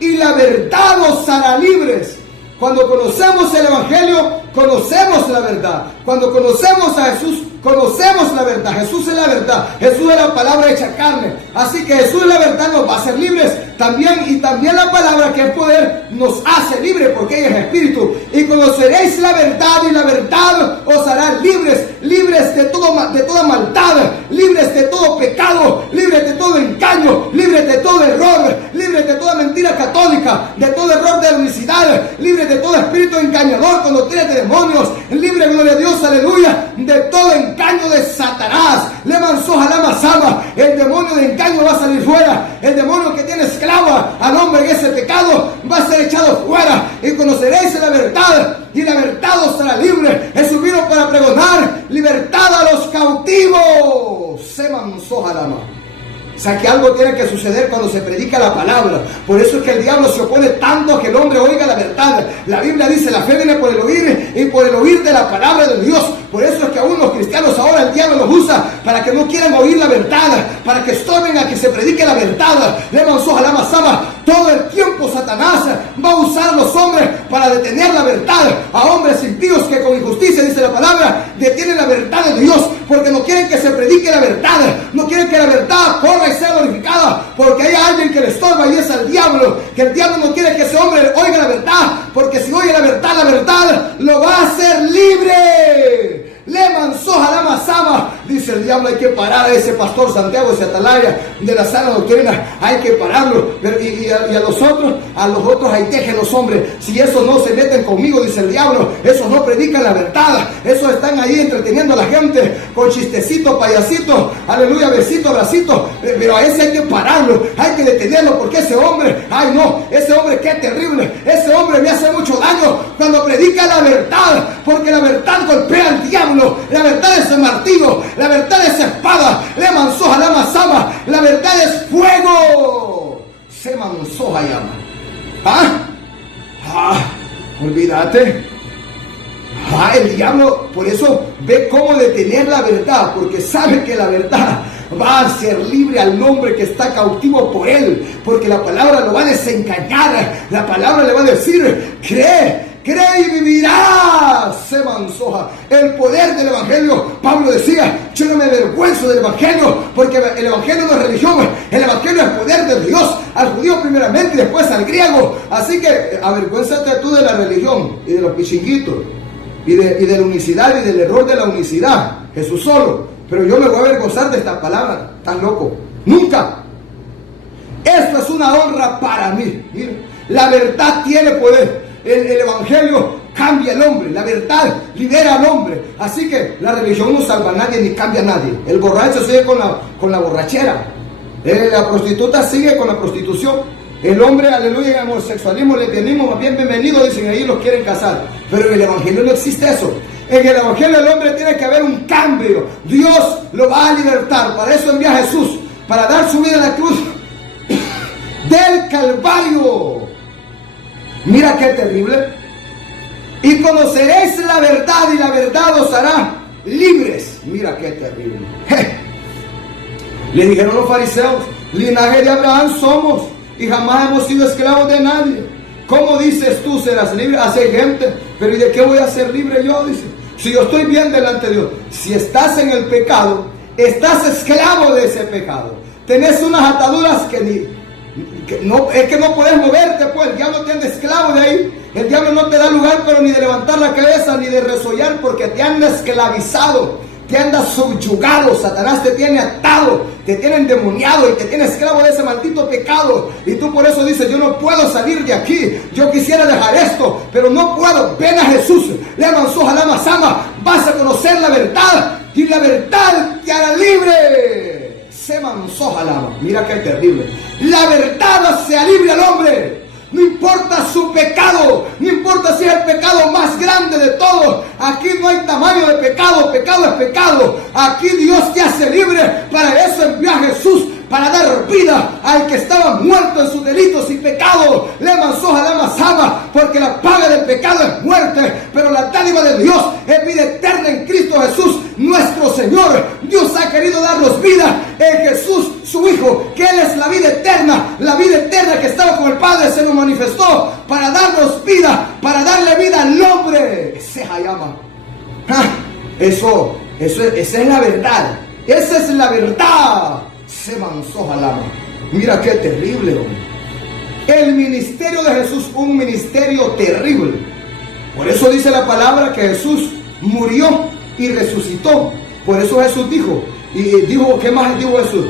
y la verdad os hará libres. Cuando conocemos el Evangelio, conocemos la verdad. Cuando conocemos a Jesús, conocemos la verdad. Jesús es la verdad. Jesús es la palabra hecha carne. Así que Jesús es la verdad, nos va a hacer libres. También la palabra, que es poder, nos hace libres, porque ella es espíritu. Y conoceréis la verdad, y la verdad os hará libres. Libres de toda maldad, libres de todo pecado, libres de todo engaño, libres de todo error. doctrina católica, de todo error de unicidad, libre de todo espíritu engañador con doctrinas de demonios, libre, gloria a Dios, aleluya, de todo engaño de Satanás. Le manzó a la masama, el demonio de engaño va a salir fuera, el demonio que tiene esclava al hombre en ese pecado va a ser echado fuera, y conoceréis la verdad, y la verdad os será libre. Jesús vino para pregonar libertad a los cautivos. Se manzó a la mano. O sea que algo tiene que suceder cuando se predica la palabra. Por eso es que el diablo se opone tanto a que el hombre oiga la verdad. La Biblia dice, la fe viene por el oír, y por el oír de la palabra de Dios. Por eso es que aún los cristianos ahora el diablo los usa para que no quieran oír la verdad, para que estorben a que se predique la verdad. Le manzó a la masama. Todo el tiempo Satanás va a usar a los hombres para detener la verdad. A hombres impíos que con injusticia, dice la palabra, detienen la verdad de Dios, porque no quieren que se predique la verdad, no quieren que la verdad corra y sea glorificada, porque hay alguien que le estorba, y es el diablo. Que el diablo no quiere que ese hombre oiga la verdad, porque si oye la verdad lo va a hacer libre. Le manzó a la masama. Dice el diablo, hay que parar a ese pastor Santiago, ese atalaya de la sana doctrina, hay que pararlo. Y a los otros ahí dejen los hombres. Si esos no se meten conmigo, dice el diablo, esos no predican la verdad, esos están ahí entreteniendo a la gente con chistecitos, payasitos, aleluya, besitos, abracitos. Pero a ese hay que pararlo, hay que detenerlo, porque ese hombre, ay no, ese hombre qué terrible, ese hombre me hace mucho daño cuando predica la verdad, porque la verdad golpea al diablo. La verdad es el martillo, la verdad es espada. Le manzó a la masama, la verdad es fuego. Se manzó a llama. Olvídate. El diablo por eso ve cómo detener la verdad, porque sabe que la verdad va a ser libre al hombre que está cautivo por él, porque la palabra lo va a desencañar, la palabra le va a decir, cree y vivirás. Se mansoja el poder del evangelio. Pablo decía, yo no me avergüenzo del evangelio, porque el evangelio no es religión, el evangelio es poder de Dios, al judío primeramente y después al griego. Así que avergüénzate tú de la religión y de los pichinguitos y de la unicidad y del error de la unicidad, Jesús solo. Pero yo me voy a avergonzar de esta palabra, tan loco, nunca. Esto es una honra para mí. Mira, la verdad tiene poder. El evangelio cambia al hombre, la verdad libera al hombre. Así que la religión no salva a nadie ni cambia a nadie. El borracho sigue con la borrachera, la prostituta sigue con la prostitución, el hombre, aleluya, en homosexualismo, lesbianismo, más bien bienvenido, dicen ahí, los quieren casar. Pero en el evangelio no existe eso. En el evangelio del hombre tiene que haber un cambio. Dios lo va a libertar. Para eso envía a Jesús, para dar su vida en la cruz del Calvario. Mira qué terrible. Y conoceréis la verdad, y la verdad os hará libres. Mira qué terrible. Le dijeron los fariseos, linaje de Abraham somos, y jamás hemos sido esclavos de nadie. ¿Cómo dices tú serás libre? Hace gente, pero ¿y de qué voy a ser libre yo? Dice, si yo estoy bien delante de Dios. Si estás en el pecado, estás esclavo de ese pecado. Tenés unas ataduras que no puedes moverte, pues el diablo te anda esclavo de ahí. El diablo no te da lugar, pero ni de levantar la cabeza, ni de resollar, porque te anda esclavizado, te anda subyugado. Satanás te tiene atado, te tiene endemoniado y te tiene esclavo de ese maldito pecado. Y tú por eso dices, yo no puedo salir de aquí, yo quisiera dejar esto, pero no puedo. Ven a Jesús, le manzó a la masama, vas a conocer la verdad, y la verdad te hará libre. Se manzó alama. Mira qué terrible. La verdad hace libre al hombre. No importa su pecado, no importa si es el pecado más grande de todos. Aquí no hay tamaño de pecado, pecado es pecado. Aquí Dios te hace libre. Para eso envió a Jesús, para dar vida al que estaba muerto en sus delitos y pecados. Le manzó a la masama, porque la paga del pecado es muerte, pero la dádiva de Dios es vida eterna en Cristo Jesús, nuestro Señor. Dios ha querido darnos vida en Jesús, su Hijo, que Él es la vida eterna que estaba con el Padre, se nos manifestó para darnos vida, para darle vida al hombre. Se llama. Esa es la verdad. Esa es la verdad. Se manzó alama. Mira qué terrible, hombre. El ministerio de Jesús fue un ministerio terrible. Por eso dice la palabra que Jesús murió y resucitó. Por eso Jesús dijo, ¿qué más dijo Jesús?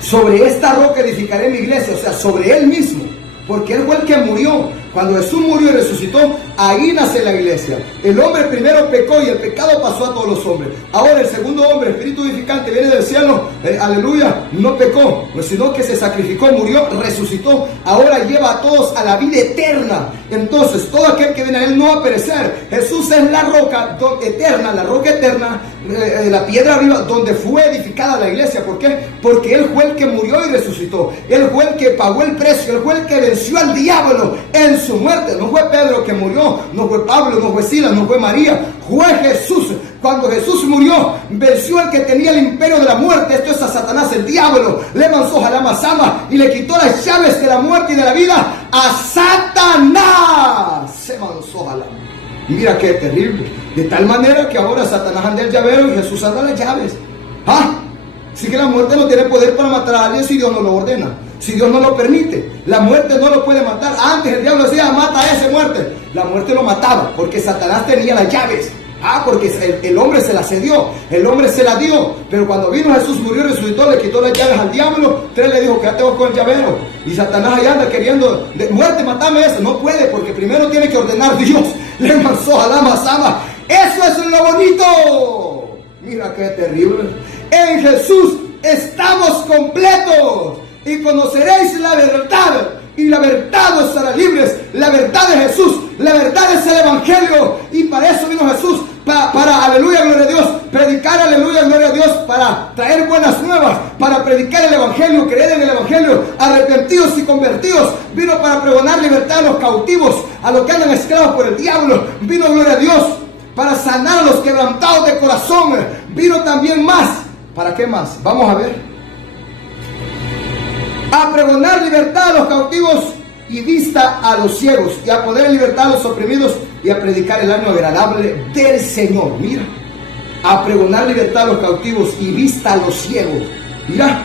Sobre esta roca edificaré mi iglesia, o sea, sobre Él mismo. porque Él fue el que murió. Cuando Jesús murió y resucitó, ahí nace la iglesia. El hombre primero pecó y el pecado pasó a todos los hombres. Ahora el segundo hombre, el Espíritu vivificante, viene del cielo, aleluya, no pecó, sino que se sacrificó, murió, resucitó. Ahora lleva a todos a la vida eterna. Entonces, todo aquel que viene a Él no va a perecer. Jesús es la roca eterna, la piedra viva donde fue edificada la iglesia. ¿Por qué? Porque Él fue el que murió y resucitó. Él fue el que pagó el precio. Él fue el que venció al diablo en su muerte. No fue Pedro que murió, no fue Pablo, no fue Silas, no fue María, fue Jesús. Cuando Jesús murió, venció al que tenía el imperio de la muerte. Esto es a Satanás, el diablo. Le manzó Jalamasama y le quitó las llaves de la muerte y de la vida a Satanás. Se manzó Jalama. Mira qué terrible. De tal manera que ahora Satanás anda el llavero y Jesús anda las llaves. Así que la muerte no tiene poder para matar a alguien si Dios no lo ordena, si Dios no lo permite. La muerte no lo puede matar. Antes el diablo decía, mata a ese muerte. La muerte lo mataba porque Satanás tenía las llaves. Porque el hombre se la cedió, el hombre se la dio. Pero cuando vino Jesús, murió y resucitó, le quitó las llaves al diablo. Tres le dijo, quédate vos con el llavero. Y Satanás allá anda queriendo, de muerte, matame eso. No puede, porque primero tiene que ordenar Dios. Le manzó a la masama. Eso es lo bonito. Mira qué terrible. En Jesús estamos completos. Y conoceréis la verdad, y la verdad os hará libres. La verdad de Jesús, la verdad es el Evangelio. Y para eso vino Jesús, para aleluya, gloria a Dios, predicar, aleluya, gloria a Dios, para traer buenas nuevas, para predicar el Evangelio, creer en el Evangelio, arrepentidos y convertidos. Vino para pregonar libertad a los cautivos, a los que andan esclavos por el diablo. Vino, gloria a Dios, para sanar a los quebrantados de corazón. Vino también más. ¿Para qué más? Vamos a ver. A pregonar libertad a los cautivos y vista a los ciegos, y a poner en libertad a los oprimidos, y a predicar el año agradable del Señor. Mira, a pregonar libertad a los cautivos y vista a los ciegos. Mira,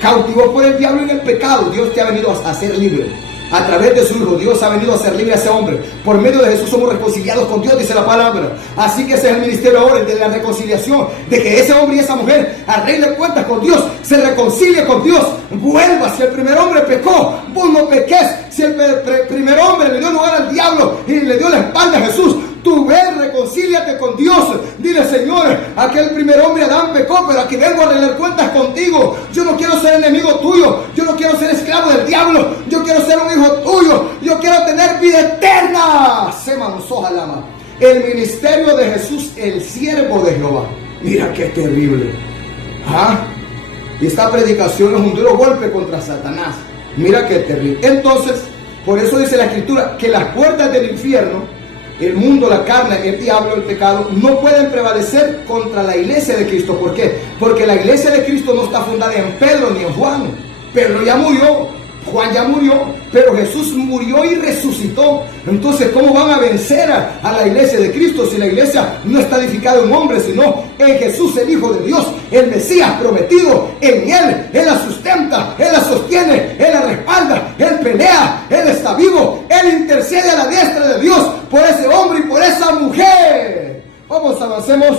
cautivos por el diablo y en el pecado, Dios te ha venido a hacer libre. A través de su Hijo, Dios ha venido a hacer libre a ese hombre. Por medio de Jesús somos reconciliados con Dios, dice la palabra. Así que ese es el ministerio ahora, el de la reconciliación. De que ese hombre y esa mujer arreglen cuentas con Dios, se reconcilie con Dios, vuelva. Si el primer hombre pecó, vos no peques. Si el primer hombre le dio lugar al diablo y le dio la espalda a Jesús, tú ven, reconcíliate con Dios. Dile, Señor, aquel primer hombre Adán pecó, pero aquí vengo a arreglar cuentas contigo. Yo no quiero ser enemigo tuyo, yo no quiero ser esclavo del diablo, yo quiero ser un hijo tuyo, yo quiero tener vida eterna. Se manzó Jalama. El ministerio de Jesús, el siervo de Jehová. Mira qué terrible. Y esta predicación es un duro golpe contra Satanás. Mira qué terrible. Entonces, por eso dice la Escritura que las puertas del infierno, el mundo, la carne, el diablo, el pecado, no pueden prevalecer contra la iglesia de Cristo. ¿Por qué? Porque la iglesia de Cristo no está fundada en Pedro ni en Juan. Pedro ya murió, Juan ya murió, pero Jesús murió y resucitó. Entonces, ¿cómo van a vencer a la iglesia de Cristo si la iglesia no está edificada en hombres, sino en Jesús, el Hijo de Dios, el Mesías prometido? En Él la sustenta, Él la sostiene, Él la respalda, Él pelea, Él está vivo, Él intercede a la diestra de Dios por ese hombre y por esa mujer. Vamos, avancemos.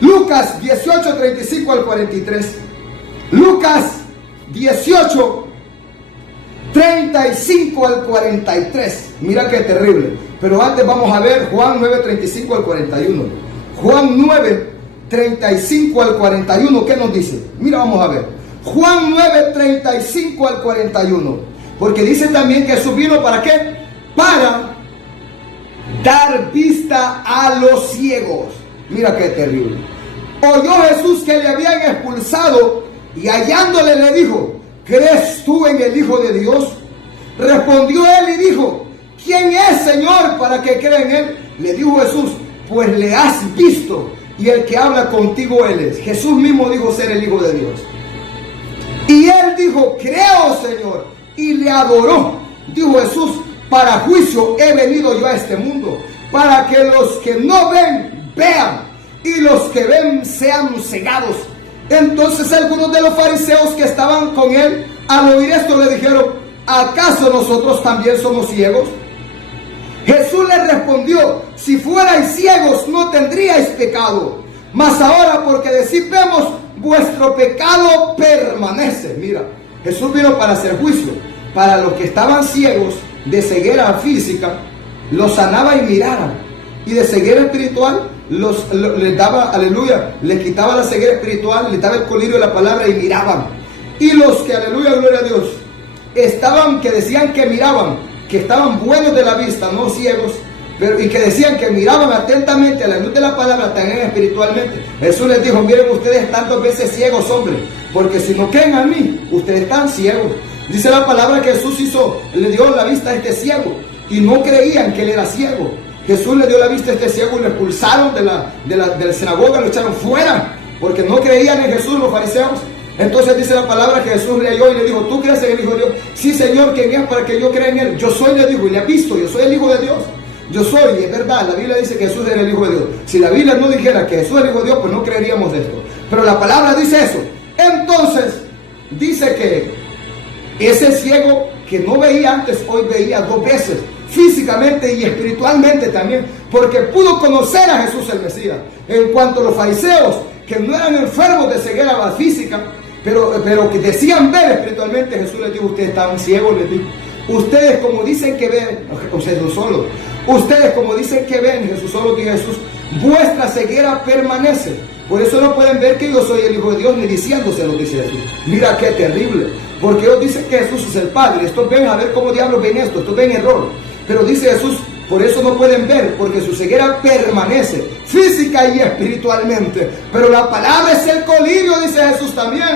Lucas 18, 35 al 43. Lucas 18, 35 al 43. Mira qué terrible. Pero antes vamos a ver Juan 9, 35 al 41. Juan 9, 35 al 41. ¿Qué nos dice? Mira, vamos a ver. Juan 9, 35 al 41. Porque dice también que Jesús vino ¿para qué? Para dar vista a los ciegos. Mira qué terrible. Oyó Jesús que le habían expulsado y hallándole le dijo: ¿crees tú en el Hijo de Dios? Respondió él y dijo: ¿quién es, Señor, para que crea en él? Le dijo Jesús: pues le has visto, y el que habla contigo él es. Jesús mismo dijo ser el Hijo de Dios. Y él dijo: creo, Señor, y le adoró. Dijo Jesús: para juicio he venido yo a este mundo, para que los que no ven, vean, y los que ven sean cegados. Entonces algunos de los fariseos que estaban con él, al oír esto, le dijeron: ¿acaso nosotros también somos ciegos? Jesús les respondió: si fuerais ciegos no tendríais pecado, mas ahora porque decís vemos, vuestro pecado permanece. Mira, Jesús vino para hacer juicio, para los que estaban ciegos de ceguera física, los sanaba y miraran. Y de ceguera espiritual, les daba, aleluya, les quitaba la ceguera espiritual, les daba el colirio de la palabra y miraban. Y los que, aleluya, gloria a Dios, estaban, que decían que miraban, que estaban buenos de la vista, no ciegos, pero, y que decían que miraban atentamente a la luz de la palabra, también espiritualmente. Jesús les dijo: miren ustedes tantas veces ciegos, hombre, porque si no creen a mí, ustedes están ciegos. Dice la palabra que Jesús le dio la vista a este ciego, y no creían que él era ciego. Jesús le dio la vista a este ciego y lo expulsaron de la sinagoga, lo echaron fuera, porque no creían en Jesús los fariseos. Entonces dice la palabra que Jesús le halló y le dijo: ¿tú crees en el Hijo de Dios? Sí, Señor, ¿quién es para que yo crea en él? Yo soy, le dijo, y le ha visto, yo soy el Hijo de Dios. Yo soy, y es verdad, la Biblia dice que Jesús era el Hijo de Dios. Si la Biblia no dijera que Jesús es el Hijo de Dios, pues no creeríamos de esto. Pero la palabra dice eso. Entonces, dice que ese ciego que no veía antes, hoy veía 2 veces, físicamente y espiritualmente también, porque pudo conocer a Jesús el Mesías. En cuanto a los fariseos, que no eran enfermos de ceguera física, pero que decían ver espiritualmente, Jesús les dijo: ustedes estaban ciegos, les dijo. Ustedes como dicen que ven, Jesús solo, ustedes como dicen que ven, Jesús solo, dijo Jesús, vuestra ceguera permanece. Por eso no pueden ver que yo soy el Hijo de Dios, ni diciéndoselo, dice Jesús. Mira qué terrible, porque ellos dicen que Jesús es el Padre. Estos ven, a ver cómo diablos ven esto, estos ven error. Pero dice Jesús, por eso no pueden ver, porque su ceguera permanece, física y espiritualmente. Pero la palabra es el colirio, dice Jesús también.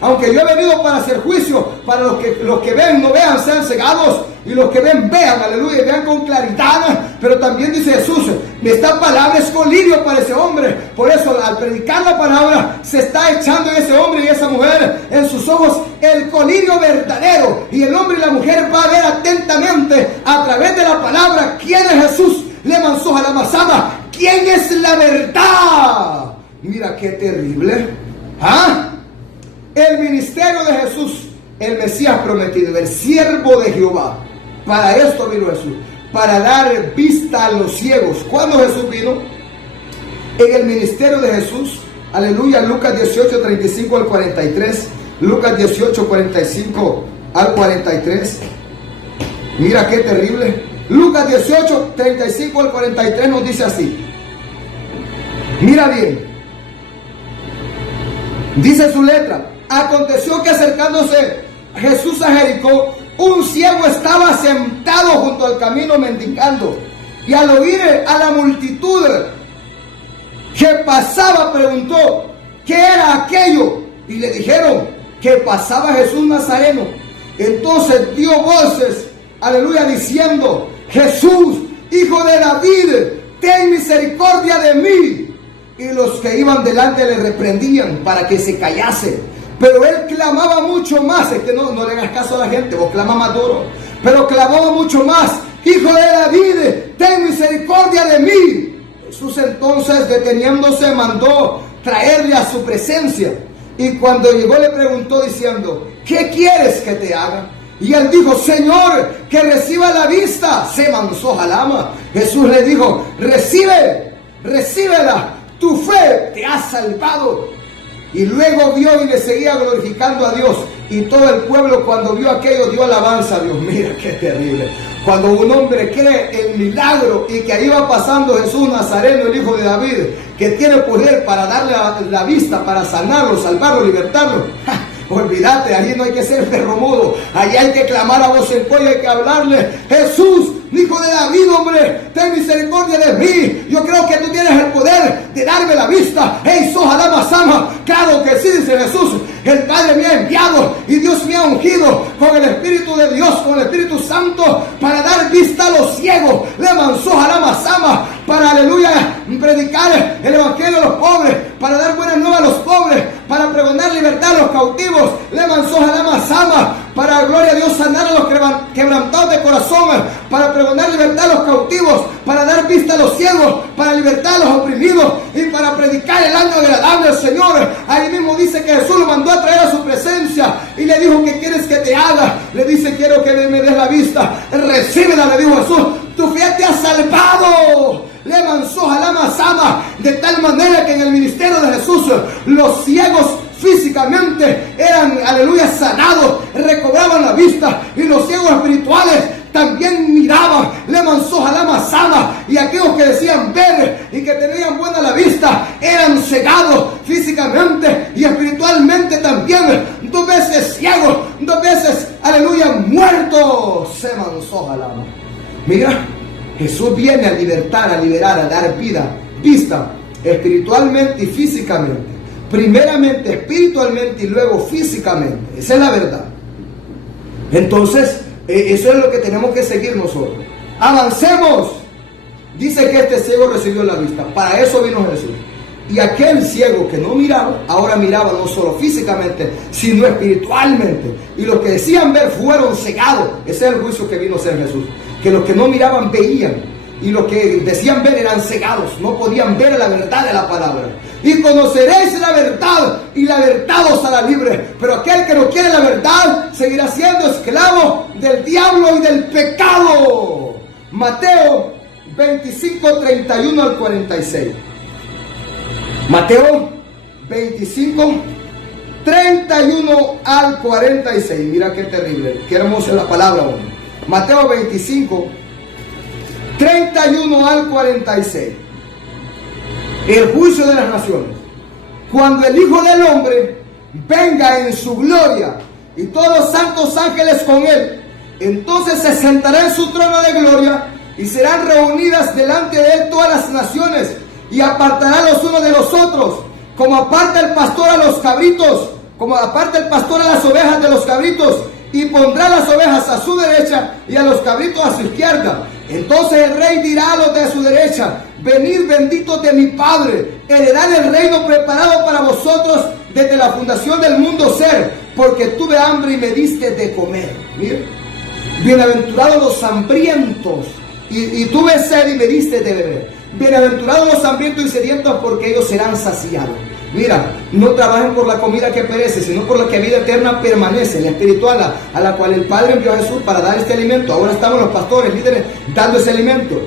Aunque yo he venido para hacer juicio, para los que ven no vean, sean cegados, y los que ven vean, aleluya, y vean con claridad. Pero también dice Jesús, esta palabra es colirio para ese hombre. Por eso al predicar la palabra se está echando en ese hombre y esa mujer, en sus ojos, el colirio verdadero. Y el hombre y la mujer va a ver atentamente a través de la palabra quién es Jesús. Le manzó a la masama, quién es la verdad. Mira qué terrible. El ministerio de Jesús, el Mesías prometido, el siervo de Jehová. Para esto vino Jesús, para dar vista a los ciegos. ¿Cuándo Jesús vino? En el ministerio de Jesús, aleluya, Lucas 18, 35 al 43. Lucas 18, 45 al 43. Mira qué terrible. Lucas 18, 35 al 43 nos dice así. Mira bien. Dice su letra: aconteció que acercándose Jesús a Jericó, un ciego estaba sentado junto al camino mendigando, y al oír a la multitud que pasaba preguntó: ¿qué era aquello? Y le dijeron que pasaba Jesús Nazareno. Entonces dio voces, aleluya, diciendo: Jesús, Hijo de David, ten misericordia de mí. Y los que iban delante le reprendían para que se callase. Pero él clamaba mucho más. Es que no le hagas caso a la gente, vos clama más duro. Pero clamaba mucho más: Hijo de David, ten misericordia de mí. Jesús entonces, deteniéndose, mandó traerle a su presencia. Y cuando llegó le preguntó diciendo: ¿qué quieres que te haga? Y él dijo: Señor, que reciba la vista. Se manzó Jalama. Jesús le dijo: recíbela, tu fe te ha salvado. Y luego vio y le seguía glorificando a Dios. Y todo el pueblo, cuando vio aquello, dio alabanza a Dios. Mira qué terrible. Cuando un hombre cree el milagro y que ahí va pasando Jesús Nazareno, el Hijo de David, que tiene poder para darle la vista, para sanarlo, salvarlo, libertarlo. Olvídate, ahí no hay que ser perro mudo. Ahí hay que clamar a voz en cuello, hay que hablarle: Jesús, Hijo de David, hombre, ten misericordia de mí. Yo creo que tú tienes el poder de darme la vista. ¡Ey, sojalama sama! Claro que sí, dice Jesús. El Padre me ha enviado y Dios me ha ungido con el Espíritu de Dios, con el Espíritu Santo, para dar vista a los ciegos. Le manzó jalama sama, para, aleluya, predicar el evangelio a los pobres, para dar buenas nuevas a los pobres, para pregonar libertad a los cautivos. Le manzó jalama sama, para, gloria a Dios, sanar a los quebrantados de corazón, para pregonar libertad a los cautivos, para dar vista a los ciegos, para libertar a los oprimidos y para predicar el año agradable al Señor. Ahí mismo dice que Jesús lo mandó a traer a su presencia y le dijo: ¿qué quieres que te haga? Le dice: quiero que me des la vista. Recíbela, le dijo Jesús, tu fe te ha salvado. Le manzó Jalama Sama, de tal manera que en el ministerio de Jesús los ciegos físicamente eran, aleluya, sanados, recobraban la vista, y los ciegos espirituales también miraban, le manzó a la masada, y aquellos que decían ver y que tenían buena la vista eran cegados físicamente y espiritualmente también, 2 veces ciegos, 2 veces, aleluya, muertos, se manzó a la mano. Mira, Jesús viene a libertar, a liberar, a dar vida, vista, espiritualmente y físicamente. Primeramente espiritualmente y luego físicamente. Esa es la verdad. Entonces, eso es lo que tenemos que seguir nosotros. Avancemos. Dice que este ciego recibió la vista. Para eso vino Jesús. Y aquel ciego que no miraba, ahora miraba no solo físicamente, sino espiritualmente. Y los que decían ver fueron cegados. Ese es el juicio que vino a ser Jesús. Que los que no miraban veían. Y los que decían ver eran cegados. No podían ver la verdad de la palabra. Y conoceréis la verdad, y la verdad os hará libre. Pero aquel que no quiere la verdad seguirá siendo esclavo del diablo y del pecado. Mateo 25, 31 al 46. Mateo 25, 31 al 46. Mira qué terrible, qué hermosa es la palabra, hombre. Mateo 25, 31 al 46. El juicio de las naciones. Cuando el Hijo del Hombre venga en su gloria y todos los santos ángeles con él, entonces se sentará en su trono de gloria y serán reunidas delante de él todas las naciones, y apartará los unos de los otros, como aparta el pastor a los cabritos, como aparta el pastor a las ovejas de los cabritos, y pondrá las ovejas a su derecha y a los cabritos a su izquierda. Entonces el rey dirá a los de su derecha: venid benditos de mi Padre, heredad el reino preparado para vosotros desde la fundación del mundo ser, porque tuve hambre y me diste de comer. Miren, bienaventurados los hambrientos, y tuve sed y me diste de beber. Bienaventurados los hambrientos y sedientos, porque ellos serán saciados. Mira, no trabajen por la comida que perece, sino por la que vida eterna permanece, la espiritual, a la cual el Padre envió a Jesús para dar este alimento. Ahora estamos los pastores, líderes, dando ese alimento.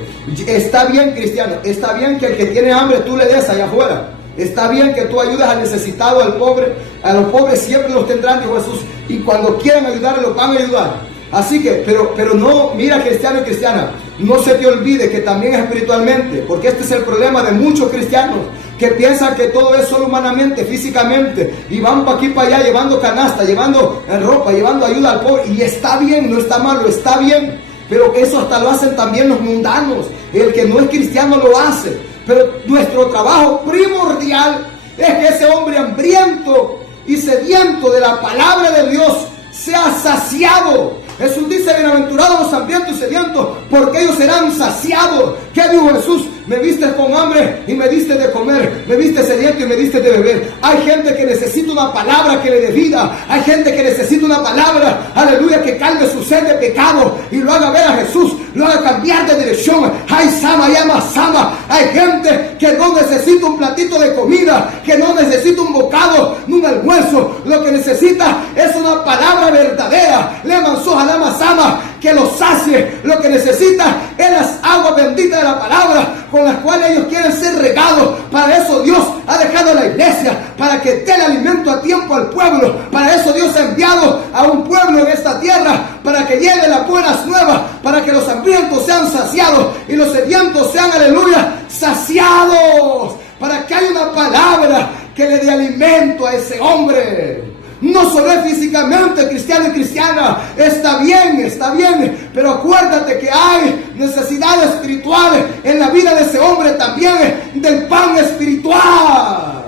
Está bien, cristiano, está bien que el que tiene hambre tú le des allá afuera. Está bien que tú ayudes al necesitado, al pobre. A los pobres siempre los tendrán, dijo Jesús, y cuando quieran ayudar, los van a ayudar. Así que, pero no, mira, cristiano y cristiana, no se te olvide que también es espiritualmente, porque este es el problema de muchos cristianos que piensan que todo es solo humanamente, físicamente, y van para aquí para allá llevando canasta, llevando ropa, llevando ayuda al pobre, y está bien, no está malo, está bien, pero eso hasta lo hacen también los mundanos. El que no es cristiano lo hace, pero nuestro trabajo primordial es que ese hombre hambriento y sediento de la palabra de Dios sea saciado. Jesús dice: bienaventurados los hambrientos y sedientos, porque ellos serán saciados. ¿Qué dijo Jesús? Me viste con hambre y me diste de comer, me viste sediento y me diste de beber. Hay gente que necesita una palabra que le dé vida. Hay gente que necesita una palabra, aleluya, que calme su sed de pecado y lo haga ver a Jesús, lo haga cambiar de dirección. Hay sama, llama sama. Hay gente que no necesita un platito de comida, que no necesita un bocado, ni un almuerzo. Lo que necesita es una palabra verdadera. Le manzó a la masama, que los sacie. Lo que necesita es las aguas benditas de la palabra, con las cuales ellos quieren ser regados. Para eso Dios ha dejado la iglesia, para que dé el alimento a tiempo al pueblo. Para eso Dios ha enviado a un pueblo en esta tierra, para que lleve las buenas nuevas, para que los hambrientos sean saciados y los sedientos sean, aleluya, saciados, para que haya una palabra que le dé alimento a ese hombre. No solo es físicamente, cristiano y cristiana, está bien, pero acuérdate que hay necesidades espirituales en la vida de ese hombre también, del pan espiritual.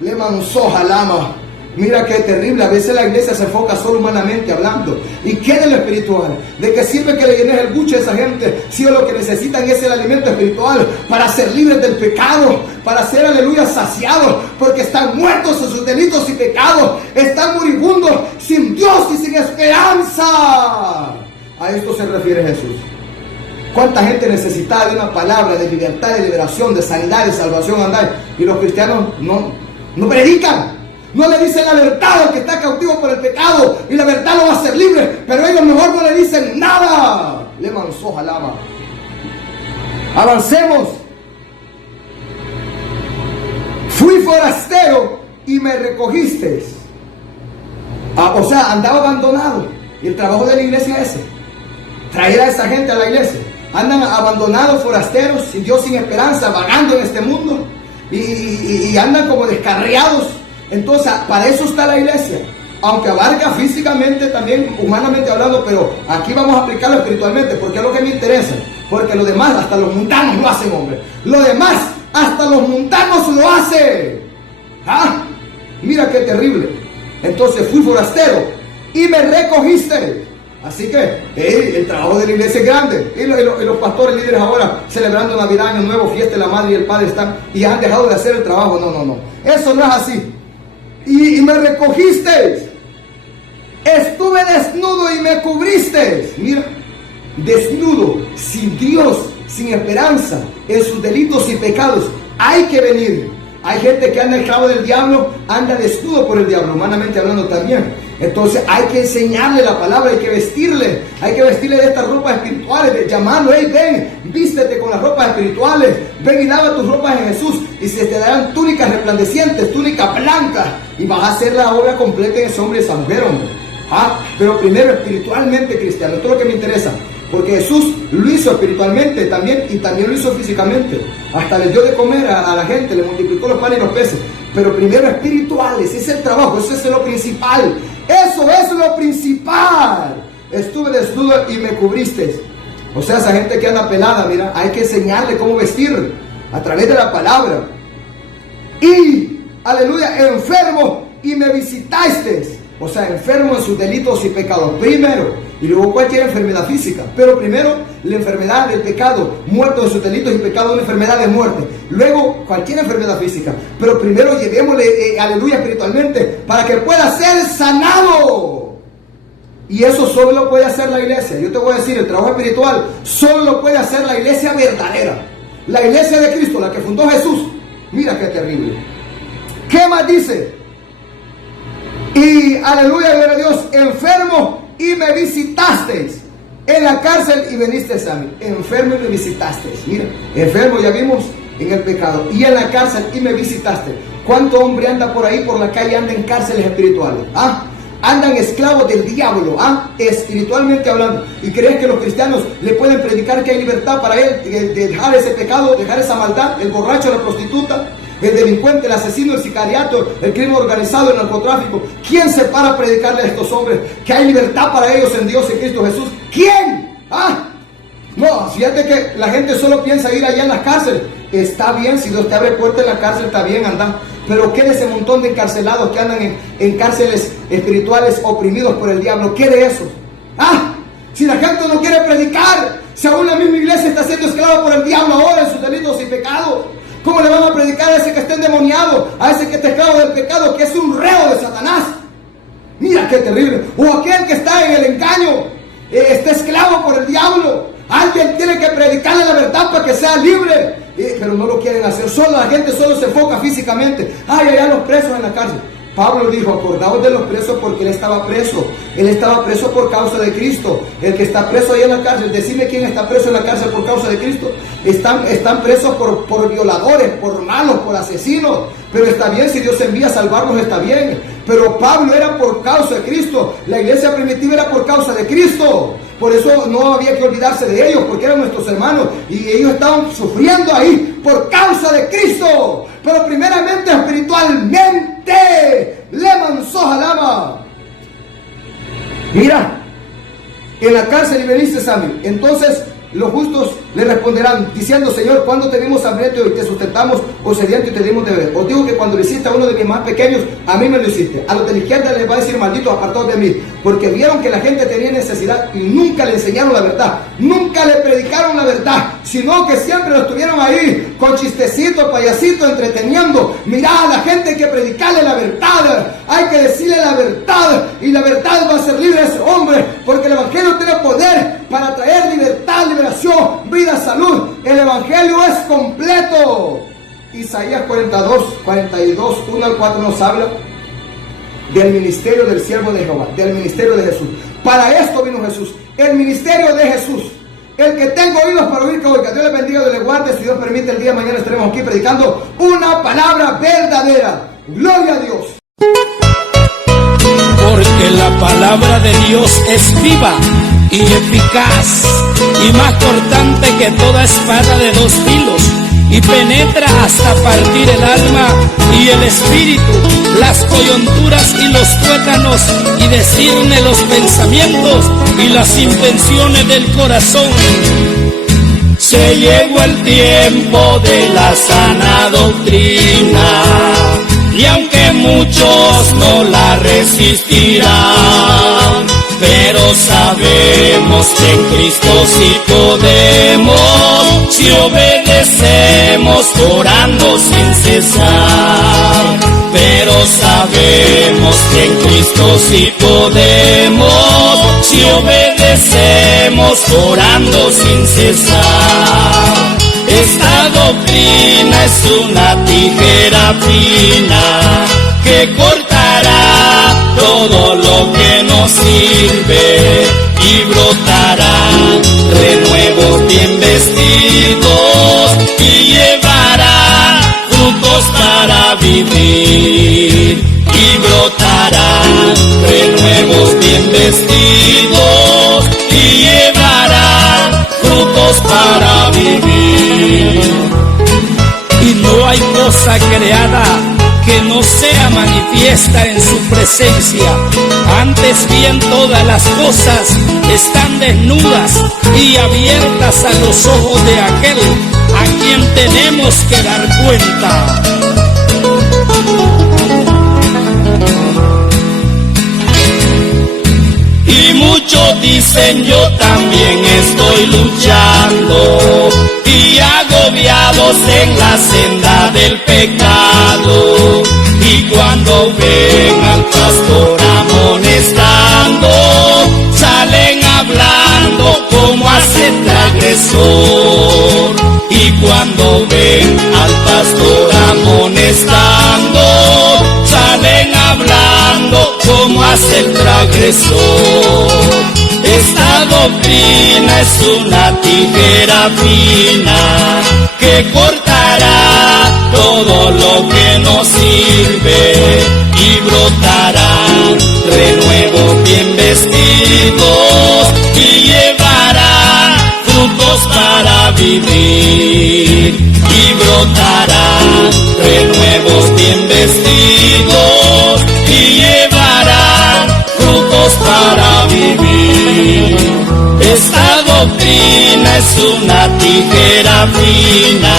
Le manzó jalama. Mira qué terrible, a veces la iglesia se enfoca solo humanamente hablando. ¿Y qué de lo espiritual? ¿De qué sirve que le llenes el buche a esa gente si lo que necesitan es el alimento espiritual para ser libres del pecado, para ser, aleluya, saciados? Porque están muertos en sus delitos y pecados, están moribundos, sin Dios y sin esperanza. A esto se refiere Jesús. ¿Cuánta gente necesita de una palabra de libertad, de liberación, de sanidad, de salvación andar? Y los cristianos no predican. No le dicen la verdad al que está cautivo por el pecado, y la verdad lo va a hacer libre, pero ellos mejor no le dicen nada. Le manzó jalama. Avancemos. Fui forastero y me recogiste. O sea, andaba abandonado. Y el trabajo de la iglesia es ese: traer a esa gente a la iglesia. Andan abandonados, forasteros, sin Dios, sin esperanza, vagando en este mundo. Y andan como descarriados. Entonces, para eso está la iglesia. Aunque abarca físicamente, también humanamente hablando, pero aquí vamos a aplicarlo espiritualmente, porque es lo que me interesa. Porque lo demás, hasta los mundanos lo hacen, hombre. Lo demás, hasta los mundanos lo hacen. ¿Ah? Mira qué terrible. Entonces fui forastero y me recogiste. Así que el trabajo de la iglesia es grande. Y los pastores líderes ahora celebrando Navidad, Año Nuevo, fiesta de la Madre y el Padre están y han dejado de hacer el trabajo. No. Eso no es así. Y me recogiste. Estuve desnudo y me cubriste. Mira, desnudo, sin Dios, sin esperanza, en sus delitos y pecados. Hay que venir. Hay gente que anda esclavo del diablo, anda desnudo por el diablo, humanamente hablando también. Entonces hay que enseñarle la palabra, hay que vestirle de estas ropas espirituales, de llamarlo: hey, ven, vístete con las ropas espirituales, ven y lava tus ropas en Jesús, y se te darán túnicas resplandecientes, túnicas blancas, y vas a hacer la obra completa en ese hombre y esa mujer, hombre. Pero primero espiritualmente cristiano. Esto es lo que me interesa, porque Jesús lo hizo espiritualmente también, y también lo hizo físicamente. Hasta le dio de comer a la gente, le multiplicó los panes y los peces. Pero primero espiritual, ese es el trabajo, eso es lo principal. Eso es lo principal. Estuve desnudo y me cubriste. O sea, esa gente que anda pelada, mira, hay que enseñarle cómo vestir a través de la palabra. Y, aleluya, enfermo y me visitaste. O sea, enfermo en sus delitos y pecados primero, y luego cualquier enfermedad física. Pero primero la enfermedad del pecado, muerto en sus delitos y pecados, una enfermedad de muerte. Luego cualquier enfermedad física. Pero primero llevémosle, aleluya, espiritualmente, para que pueda ser sanado. Y eso solo lo puede hacer la iglesia. Yo te voy a decir, el trabajo espiritual solo lo puede hacer la iglesia verdadera. La iglesia de Cristo, la que fundó Jesús. Mira qué terrible. ¿Qué más dice? Y aleluya, gloria a Dios, enfermo y me visitasteis en la cárcel y viniste a mí. Enfermo y me visitasteis. Mira, enfermo ya vimos en el pecado, y en la cárcel y me visitaste. ¿Cuánto hombre anda por ahí, por la calle, anda en cárceles espirituales? Andan esclavos del diablo, espiritualmente hablando. ¿Y crees que los cristianos le pueden predicar que hay libertad para él, de dejar ese pecado, dejar esa maldad? El borracho, la prostituta, el delincuente, el asesino, el sicariato, el crimen organizado, el narcotráfico. ¿Quién se para a predicarle a estos hombres que hay libertad para ellos en Dios, en Cristo Jesús? ¿Quién? No, fíjate que la gente solo piensa ir allá en las cárceles. Está bien, si Dios te abre puerta en la cárcel, está bien, anda. Pero ¿qué de ese montón de encarcelados que andan en cárceles espirituales oprimidos por el diablo? ¿Qué de eso? Si la gente no quiere predicar, si aún la misma iglesia está siendo esclava por el diablo ahora en sus delitos y pecados, ¿cómo le van a predicar a ese que está endemoniado, a ese que está esclavo del pecado, que es un reo de Satanás? Mira qué terrible. O aquel que está en el engaño, está esclavo por el diablo. Alguien tiene que predicarle la verdad para que sea libre, pero no lo quieren hacer. La gente solo se enfoca físicamente. Allá los presos en la cárcel. Pablo dijo: acordaos de los presos, porque él estaba preso. Él estaba preso por causa de Cristo. El que está preso ahí en la cárcel, decime quién está preso en la cárcel por causa de Cristo. Están presos por violadores, por malos, por asesinos. Pero está bien, si Dios envía a salvarlos, está bien. Pero Pablo era por causa de Cristo. La iglesia primitiva era por causa de Cristo. Por eso no había que olvidarse de ellos, porque eran nuestros hermanos y ellos estaban sufriendo ahí por causa de Cristo. Pero primeramente espiritualmente, Leman Sohalama. Mira, en la cárcel y veniste a mí. Entonces los justos le responderán diciendo: Señor, ¿cuándo te vimos hambriento y te sustentamos, o sediento y te dimos de beber? Os digo que cuando lo hiciste a uno de mis más pequeños, a mí me lo hiciste. A los de la izquierda les va a decir: malditos, apartados de mí, porque vieron que la gente tenía necesidad y nunca le enseñaron la verdad, nunca le predicaron la verdad, sino que siempre lo estuvieron ahí con chistecitos, payasitos, entreteniendo. Mirá, a la gente hay que predicarle la verdad, hay que decirle la verdad, y la verdad va a ser libre a ese hombre, porque el evangelio tiene poder para traer libertad, liberación, vida, salud. El evangelio es completo. Isaías 42, 1 al 4 nos habla del ministerio del siervo de Jehová, del ministerio de Jesús. Para esto vino Jesús, el ministerio de Jesús. El que tenga oídos para oír, que oiga. Dios le bendiga, Dios le guarde. Si Dios permite, el día de mañana estaremos aquí predicando una palabra verdadera. Gloria a Dios. Porque la palabra de Dios es viva y eficaz y más cortante que toda espada de dos filos, y penetra hasta partir el alma y el espíritu, las coyunturas y los tuétanos, y discierne los pensamientos y las intenciones del corazón. Se llegó el tiempo de la sana doctrina, y aunque muchos no la resistirán, pero sabemos que en Cristo sí podemos, si obedecemos orando sin cesar. Pero sabemos que en Cristo sí podemos, si obedecemos orando sin cesar. Esta doctrina es una tijera fina que cortará todo lo que nos sirve, y brotarán renuevos bien vestidos, y llevará frutos para vivir. Y brotarán renuevos bien vestidos, y llevarán frutos para vivir. Y no hay cosa creada que no sea manifiesta en su presencia. Antes bien todas las cosas están desnudas y abiertas a los ojos de aquel a quien tenemos que dar cuenta. Y muchos dicen yo también estoy luchando, y agobiados en la senda del pecado, y cuando ven al pastor amonestando, salen hablando como hace el agresor. Y cuando ven al pastor amonestando, salen hablando como hace el transgresor. Esta doctrina es una tijera fina que cortará todo lo que nos sirve, y brotarán renuevos bien vestidos, y llevará frutos para vivir. Y brotarán renuevos bien vestidos, y llevarán frutos para vivir. Esta doctrina es una tijera fina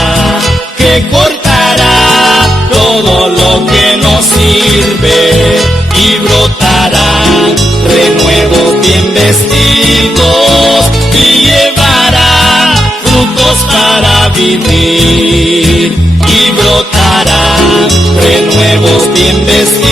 que cortará todo lo que nos sirve, y brotarán renuevos bien vestidos, y llevará frutos para vivir. Y brotarán renuevos bien vestidos,